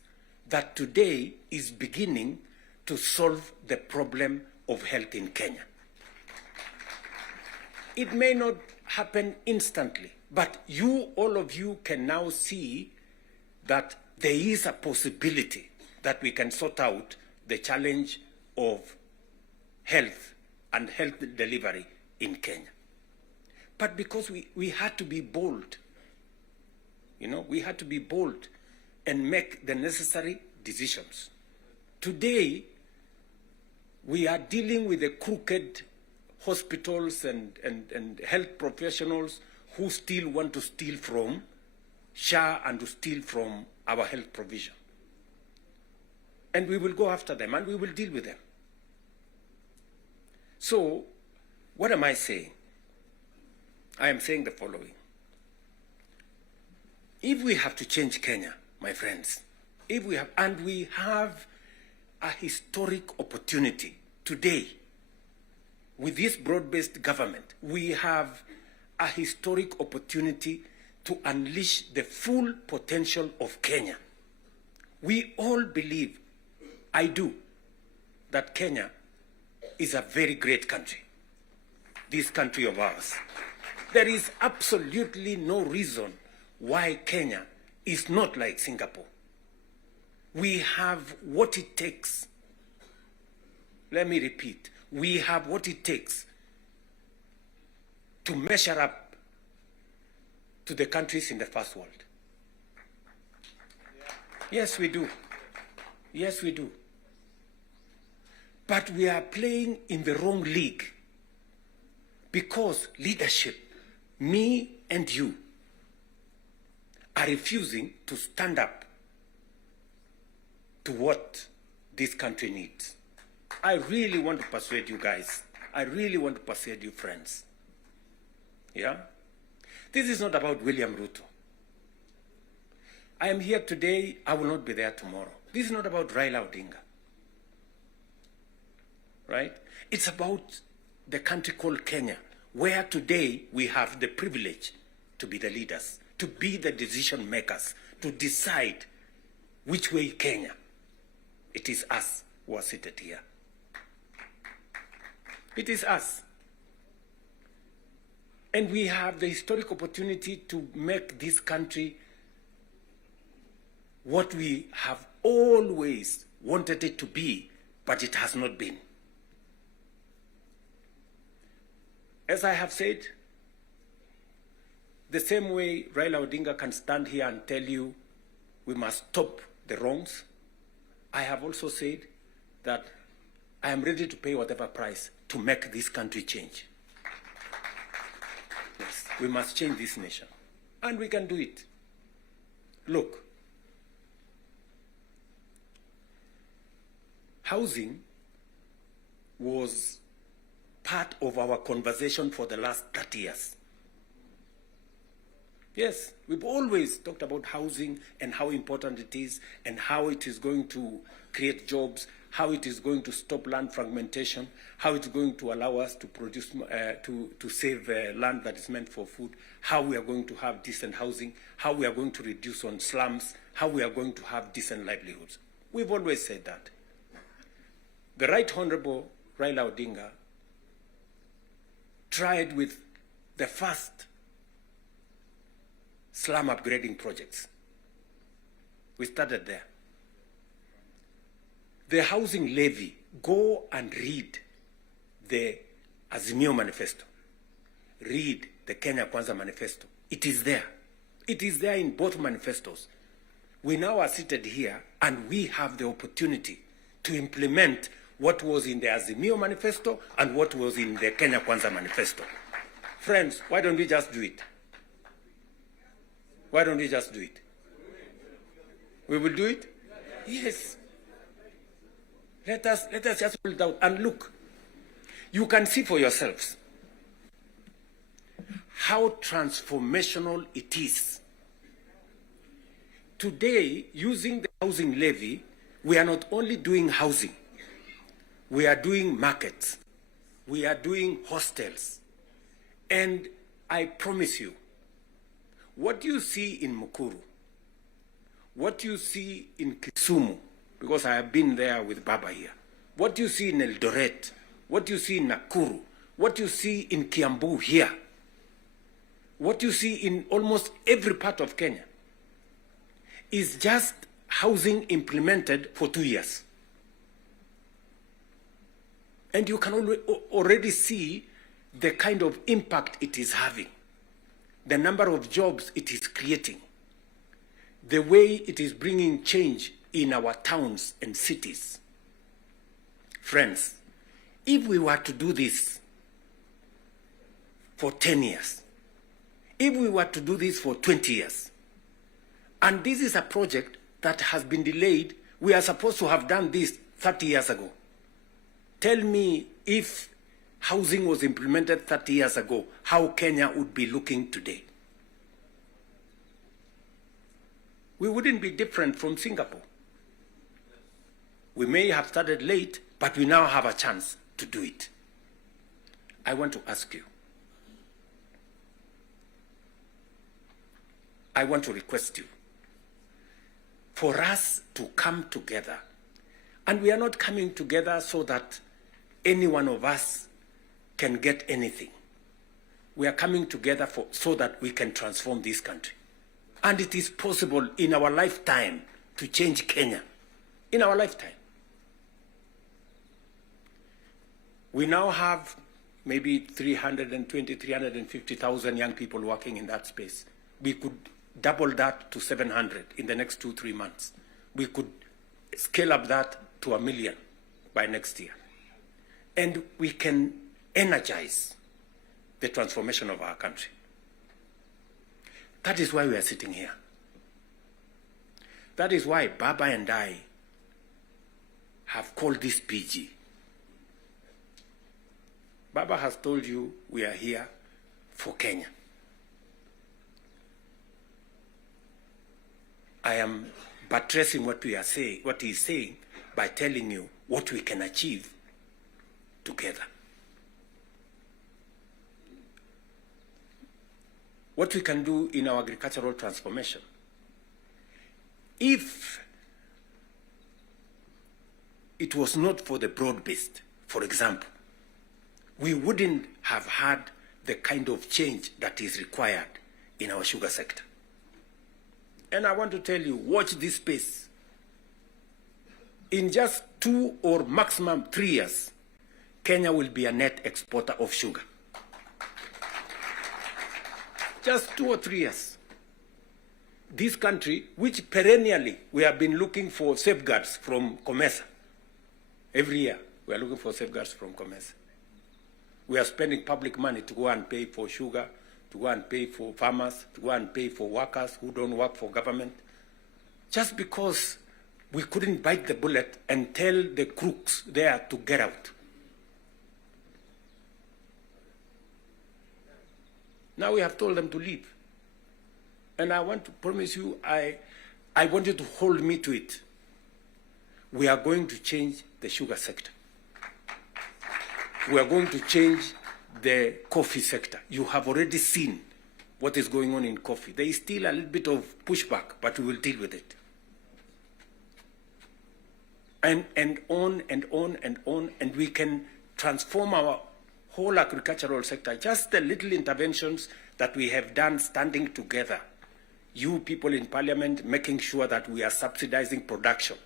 that today is beginning to solve the problem of health in Kenya. It may not happen instantly, But you, all of you, can now see that there is a possibility that we can sort out the challenge of health and health delivery in Kenya. But because we had to be bold, we had to be bold and make the necessary decisions. Today, we are dealing with the crooked hospitals and health professionals who still want to steal from SHA and to steal from our health provision. And we will go after them and we will deal with them. So, what am I saying? I am saying the following. If we have to change Kenya, my friends, we have a historic opportunity today with this broad-based government, we have a historic opportunity to unleash the full potential of Kenya. We all believe, I do, that Kenya is a very great country, this country of ours. There is absolutely no reason why Kenya is not like Singapore. We have what it takes. Let me repeat. We have what it takes to measure up to the countries in the first world. Yes, we do. Yes, we do. But we are playing in the wrong league because leadership, me and you, are refusing to stand up to what this country needs. I really want to persuade you guys. I really want to persuade you friends. Yeah? This is not about William Ruto. I am here today, I will not be there tomorrow. This is not about Raila Odinga. Right? It's about the country called Kenya, where today we have the privilege to be the leaders, to be the decision makers, to decide which way Kenya. It is us who are seated here. It is us. And we have the historic opportunity to make this country what we have always wanted it to be, but it has not been. As I have said, the same way Raila Odinga can stand here and tell you we must stop the wrongs, I have also said that I am ready to pay whatever price to make this country change. Yes, we must change this nation. And we can do it. Look, housing was part of our conversation for the last 30 years. Yes, we've always talked about housing and how important it is and how it is going to create jobs, how it is going to stop land fragmentation, how it's going to allow us to produce, to save land that is meant for food, how we are going to have decent housing, how we are going to reduce on slums, how we are going to have decent livelihoods. We've always said that. The Right Honorable Raila Odinga tried with the first slum upgrading projects. We started there. The housing levy, go and read the Azimio Manifesto. Read the Kenya Kwanza Manifesto. It is there. It is there in both manifestos. We now are seated here and we have the opportunity to implement what was in the Azimio Manifesto and what was in the Kenya Kwanza Manifesto. Friends, why don't we just do it? Why don't we just do it? We will do it? Yes. Let us just hold it out and look. You can see for yourselves how transformational it is. Today, using the housing levy, we are not only doing housing, we are doing markets, we are doing hostels. And I promise you, what you see in Mukuru, what you see in Kisumu, because I have been there with Baba here, what you see in Eldoret, what you see in Nakuru, what you see in Kiambu here, what you see in almost every part of Kenya is just housing implemented for 2 years. And you can already see the kind of impact it is having, the number of jobs it is creating, the way it is bringing change in our towns and cities. Friends, if we were to do this for 10 years, if we were to do this for 20 years, and this is a project that has been delayed, we are supposed to have done this 30 years ago. Tell me, if housing was implemented 30 years ago, how Kenya would be looking today. We wouldn't be different from Singapore. We may have started late, but we now have a chance to do it. I want to ask you, I want to request you for us to come together. And we are not coming together so that any one of us can get anything. We are coming together so that we can transform this country. And it is possible in our lifetime to change Kenya. In our lifetime. We now have maybe 320, 350,000 young people working in that space. We could double that to 700 in the next 2-3 months. We could scale up that to 1 million by next year. And we can energize the transformation of our country. That is why we are sitting here. That is why Baba and I have called this PG. Baba has told you we are here for Kenya. I am buttressing what we are saying, what he is saying, by telling you what we can achieve together. What we can do in our agricultural transformation. If it was not for the broad-based, for example, we wouldn't have had the kind of change that is required in our sugar sector. And I want to tell you, watch this space. In just 2 or maximum 3 years, Kenya will be a net exporter of sugar. Just 2 or 3 years. This country, which perennially we have been looking for safeguards from COMESA. Every year, we are looking for safeguards from COMESA. We are spending public money to go and pay for sugar, to go and pay for farmers, to go and pay for workers who don't work for government, just because we couldn't bite the bullet and tell the crooks there to get out. Now we have told them to leave. And I want to promise you, I want you to hold me to it. We are going to change the sugar sector. We are going to change the coffee sector. You have already seen what is going on in coffee. There is still a little bit of pushback, but we will deal with it. And on and on and on, and we can transform our whole agricultural sector. Just the little interventions that we have done standing together. You people in Parliament making sure that we are subsidizing production.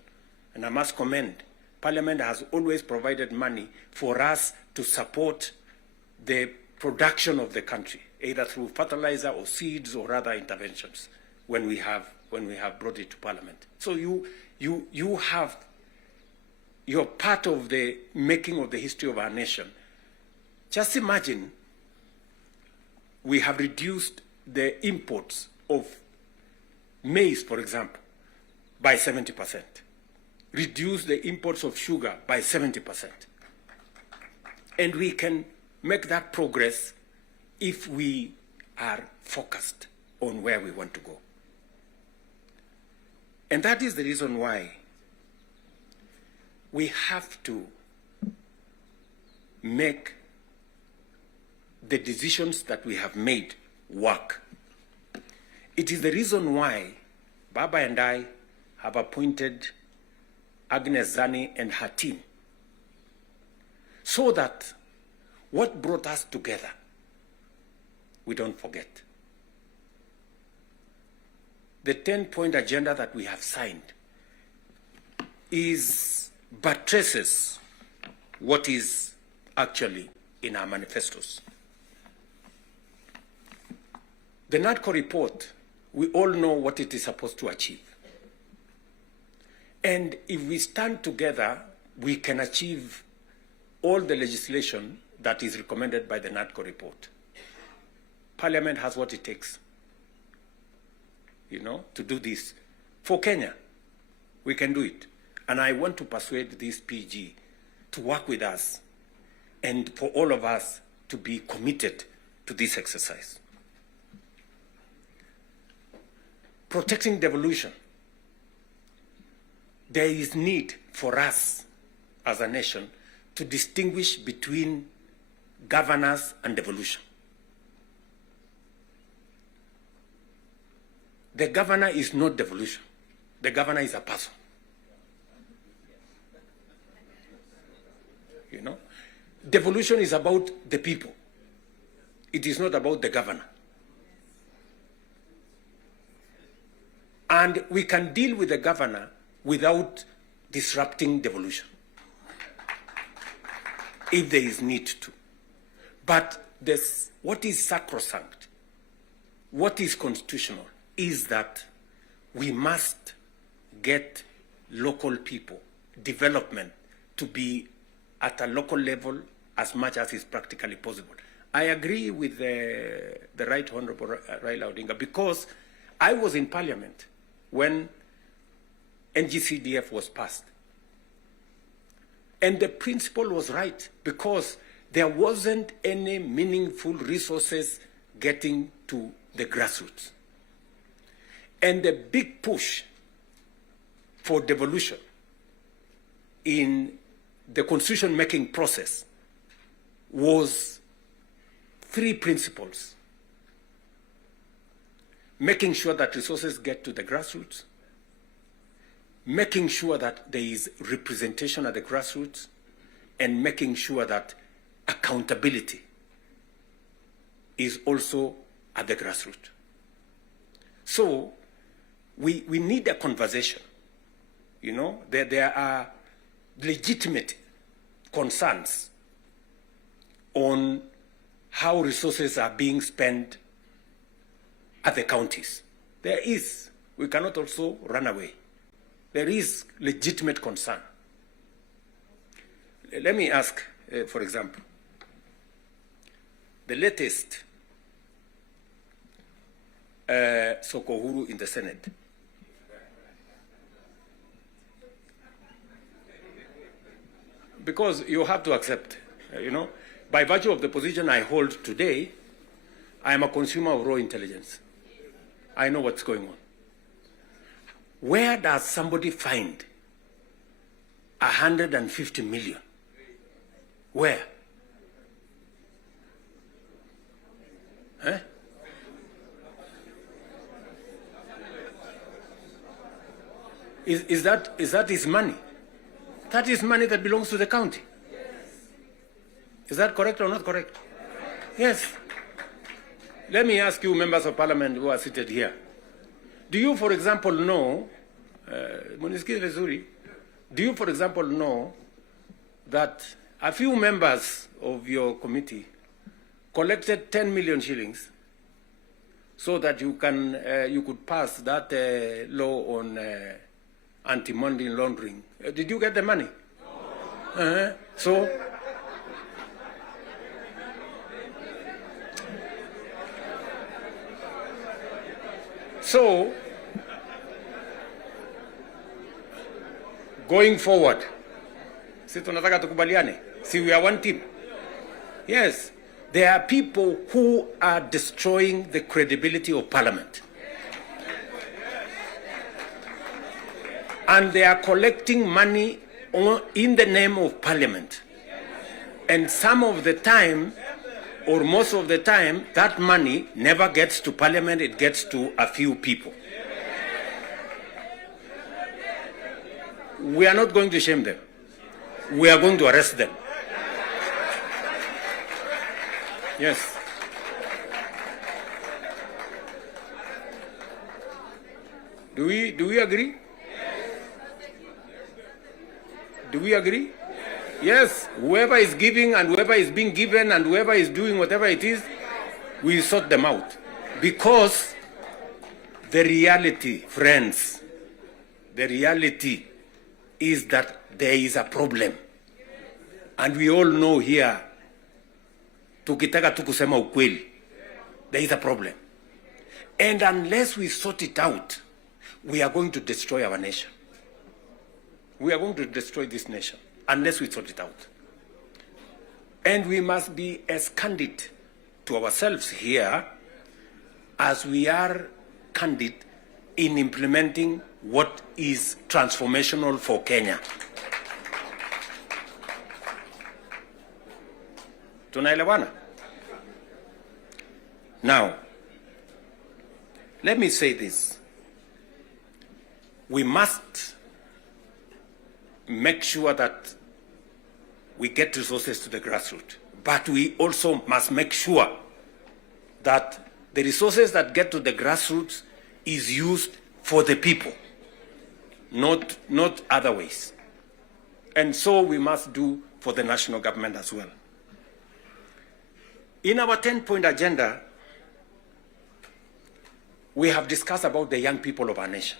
And I must commend, Parliament has always provided money for us to support the production of the country, either through fertilizer or seeds or other interventions when we have brought it to Parliament. So you're part of the making of the history of our nation. Just imagine we have reduced the imports of maize, for example, by 70%. Reduce the imports of sugar by 70%. And we can make that progress if we are focused on where we want to go. And that is the reason why we have to make the decisions that we have made work. It is the reason why Baba and I have appointed Agnes Zani and her team, so that what brought us together, we don't forget. the 10-point agenda that we have signed buttresses what is actually in our manifestos. The NADCO report, we all know what it is supposed to achieve. And if we stand together, we can achieve all the legislation that is recommended by the NADCO report. Parliament has what it takes, to do this. For Kenya, we can do it. And I want to persuade this PG to work with us and for all of us to be committed to this exercise. Protecting devolution. There is need for us as a nation to distinguish between governance and devolution. The governor is not devolution. The governor is a person. Devolution is about the people. It is not about the governor. And we can deal with the governor without disrupting devolution, if there is need to. But what is sacrosanct, what is constitutional, is that we must get local people, development, to be at a local level as much as is practically possible. I agree with the Right Honorable Raila Odinga, because I was in Parliament when NGCDF was passed. And the principle was right, because there wasn't any meaningful resources getting to the grassroots. And the big push for devolution in the constitution-making process was 3 principles: making sure that resources get to the grassroots, making sure that there is representation at the grassroots, and making sure that accountability is also at the grassroots. So we need a conversation. There are legitimate concerns on how resources are being spent at the counties. There is. We cannot also run away. There is legitimate concern. Let me ask, for example, the latest Sokohuru in the Senate. Because you have to accept, by virtue of the position I hold today, I am a consumer of raw intelligence. I know what's going on. Where does somebody find 150 million? Where? Huh? Is that his money? That is money that belongs to the county. Is that correct or not correct? Yes. Let me ask you, members of parliament who are seated here. Do you, for example, know, do you, for example, know that a few members of your committee collected 10 million shillings so that you could pass that law on anti-money laundering? Did you get the money? No. So, going forward, si tunataka tukubaliane, si we are one team. Yes, there are people who are destroying the credibility of Parliament. And they are collecting money in the name of Parliament. And some of the time, or most of the time, that money never gets to Parliament, it gets to a few people. We are not going to shame them. We are going to arrest them. Yes. Do we agree? Do we agree? Yes. Whoever is giving and whoever is being given and whoever is doing whatever it is, we sort them out. Because the reality, friends, the reality is that there is a problem. And we all know here, tukitaka tu kusema ukweli, there is a problem. And unless we sort it out, we are going to destroy our nation. We are going to destroy this nation unless we sort it out. And we must be as candid to ourselves here as we are candid in implementing what is transformational for Kenya. Tunaelewana? Now, let me say this. We must make sure that we get resources to the grassroots, but we also must make sure that the resources that get to the grassroots is used for the people, not other ways. And so we must do for the national government as well. In our 10-point agenda, we have discussed about the young people of our nation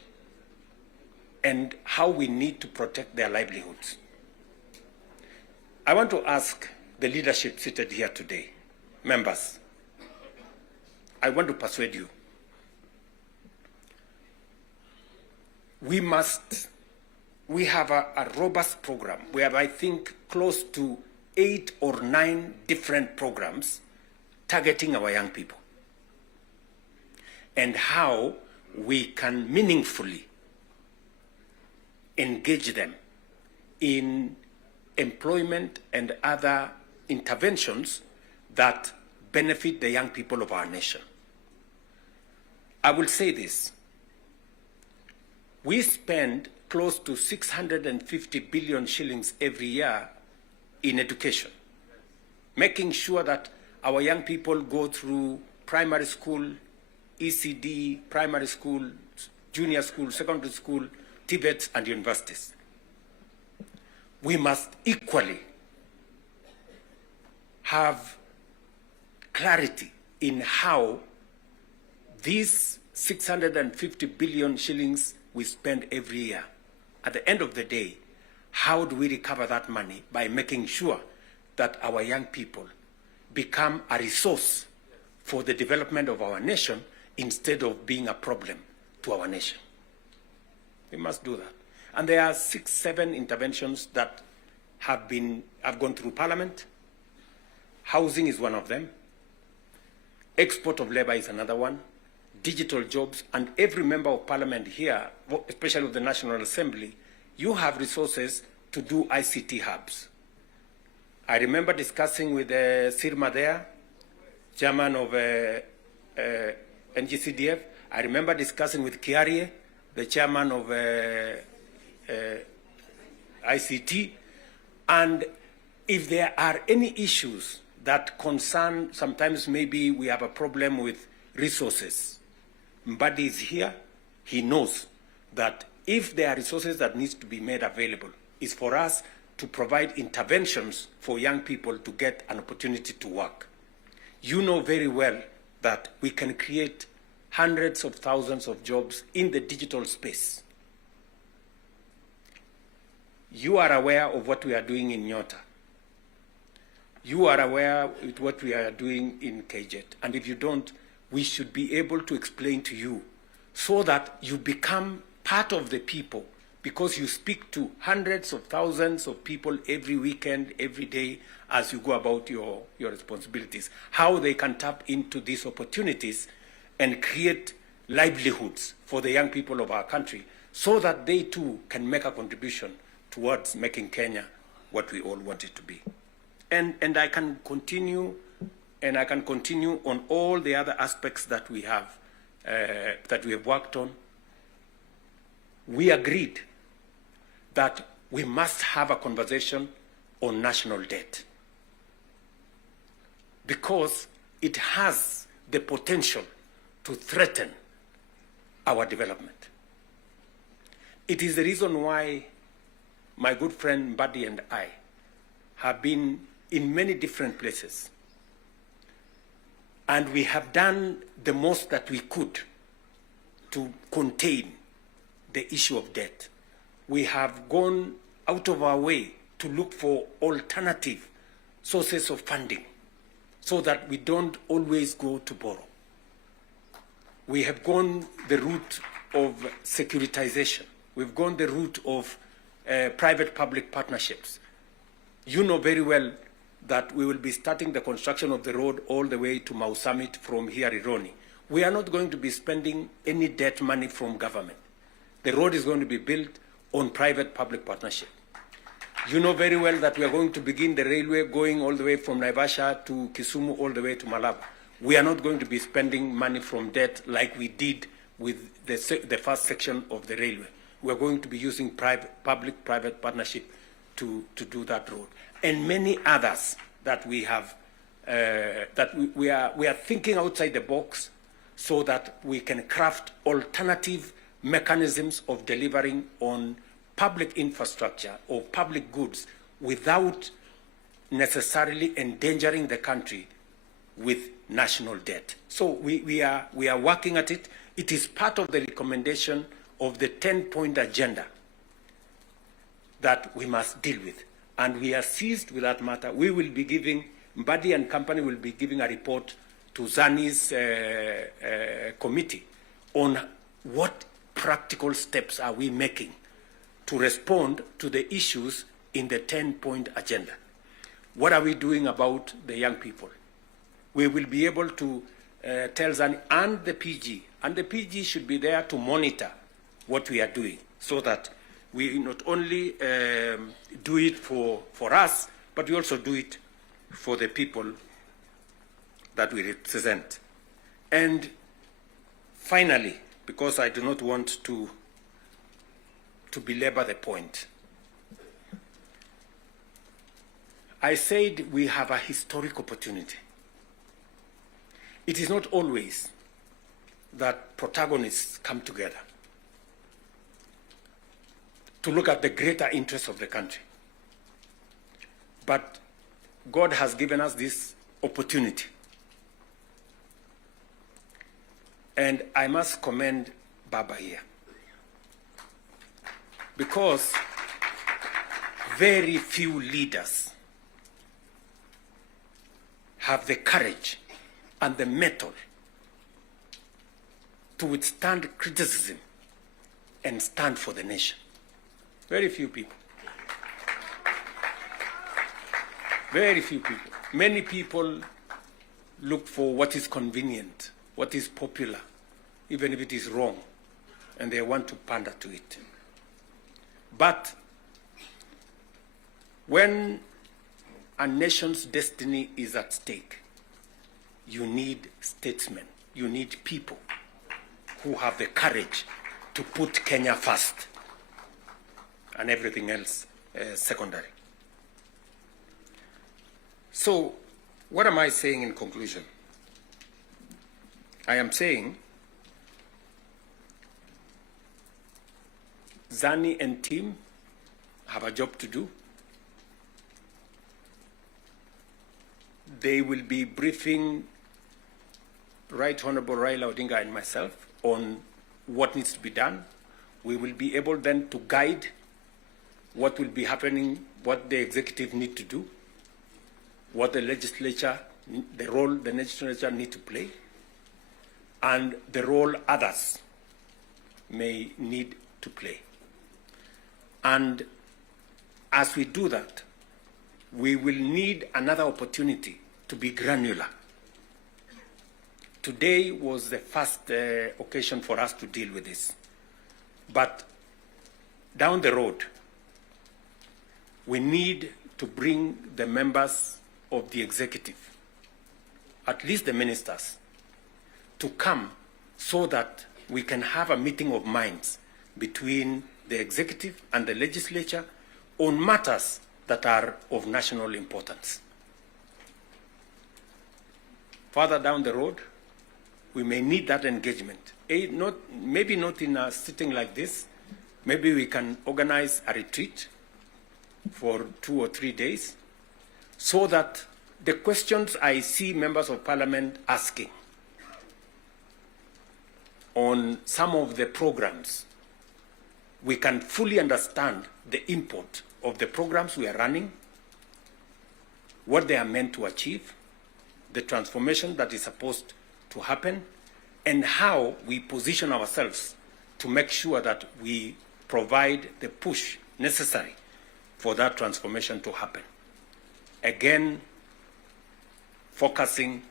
and how we need to protect their livelihoods. I want to ask the leadership seated here today, members, I want to persuade you. We have a robust program. We have, I think, close to 8 or 9 different programs targeting our young people and how we can meaningfully engage them in employment and other interventions that benefit the young people of our nation. I will say this. We spend close to 650 billion shillings every year in education, making sure that our young people go through primary school, ECD, primary school, junior school, secondary school, TVETs, and universities. We must equally have clarity in how these 650 billion shillings we spend every year, at the end of the day, how do we recover that money? By making sure that our young people become a resource for the development of our nation instead of being a problem to our nation. We must do that. And there are 6, 7 interventions that have gone through Parliament. Housing is one of them. Export of labor is another one. Digital jobs, and every member of Parliament here, especially of the National Assembly, you have resources to do ICT hubs. I remember discussing with Sirma there, chairman of NGCDF. I remember discussing with Kiarie, the chairman of ICT. And if there are any issues that concern, sometimes maybe we have a problem with resources, Mbadi is here. He knows that if there are resources that needs to be made available, is for us to provide interventions for young people to get an opportunity to work. You know very well that we can create hundreds of thousands of jobs in the digital space. You are aware of what we are doing in Nyota. You are aware of what we are doing in KJet. And if you don't, we should be able to explain to you so that you become part of the people, because you speak to hundreds of thousands of people every weekend, every day, as you go about your responsibilities, how they can tap into these opportunities and create livelihoods for the young people of our country so that they too can make a contribution towards making Kenya what we all want it to be. And I can continue, and I can continue on all the other aspects that we have worked on. We agreed that we must have a conversation on national debt because it has the potential to threaten our development. It is the reason why my good friend Buddy and I have been in many different places. And we have done the most that we could to contain the issue of debt. We have gone out of our way to look for alternative sources of funding so that we don't always go to borrow. We have gone the route of securitization. We've gone the route of private-public partnerships. You know very well that we will be starting the construction of the road all the way to Mau Summit from here, Ironi. We are not going to be spending any debt money from government. The road is going to be built on private-public partnership. You know very well that we are going to begin the railway going all the way from Naivasha to Kisumu all the way to Malaba. We are not going to be spending money from debt like we did with the first section of the railway. We are going to be using public-private partnership to do that road. And many others that we have, we are thinking outside the box so that we can craft alternative mechanisms of delivering on public infrastructure or public goods without necessarily endangering the country with national debt. So we are working at it. It is part of the recommendation of the 10-point agenda that we must deal with. And we are seized with that matter. We will be giving, Mbadi and company will be giving a report to Zani's committee on what practical steps are we making to respond to the issues in the 10-point agenda. What are we doing about the young people? We will be able to tell Zani and the PG should be there to monitor what we are doing so that we not only do it for us, but we also do it for the people that we represent. And finally, because I do not want to belabor the point, I said we have a historic opportunity. It is not always that protagonists come together to look at the greater interests of the country. But God has given us this opportunity. And I must commend Baba here, because very few leaders have the courage and the mettle to withstand criticism and stand for the nation. Very few people. Very few people. Many people look for what is convenient, what is popular, even if it is wrong, and they want to pander to it. But when a nation's destiny is at stake, you need statesmen, you need people who have the courage to put Kenya first and everything else secondary. So, what am I saying in conclusion? I am saying Zani and team have a job to do. They will be briefing Right Honorable Raila Odinga and myself on what needs to be done. We will be able then to guide what will be happening, what the executive need to do, what the legislature, the role the legislature need to play, and the role others may need to play. And as we do that, we will need another opportunity to be granular. Today was the first occasion for us to deal with this. But down the road, we need to bring the members of the executive, at least the ministers, to come so that we can have a meeting of minds between the executive and the legislature on matters that are of national importance. Further down the road, we may need that engagement. Maybe not in a sitting like this, maybe we can organize a retreat for 2 or 3 days so that the questions I see members of parliament asking on some of the programs, we can fully understand the import of the programs we are running, what they are meant to achieve, the transformation that is supposed to happen, and how we position ourselves to make sure that we provide the push necessary for that transformation to happen. Again, focusing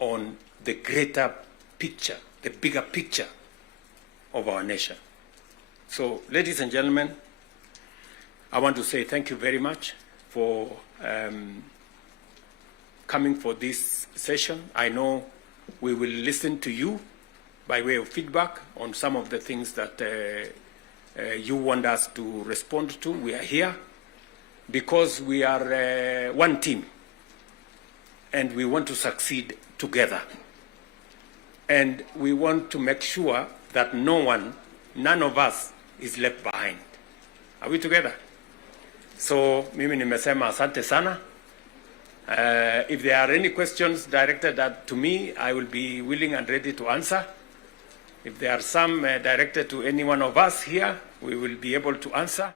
on the greater picture, the bigger picture of our nation. So, ladies and gentlemen, I want to say thank you very much for coming for this session. I know we will listen to you by way of feedback on some of the things that you want us to respond to. We are here because we are one team and we want to succeed together. And we want to make sure that none of us is left behind. Are we together? So, mimi nimesema asante sana. If there are any questions directed to me, I will be willing and ready to answer. If there are some directed to any one of us here, we will be able to answer.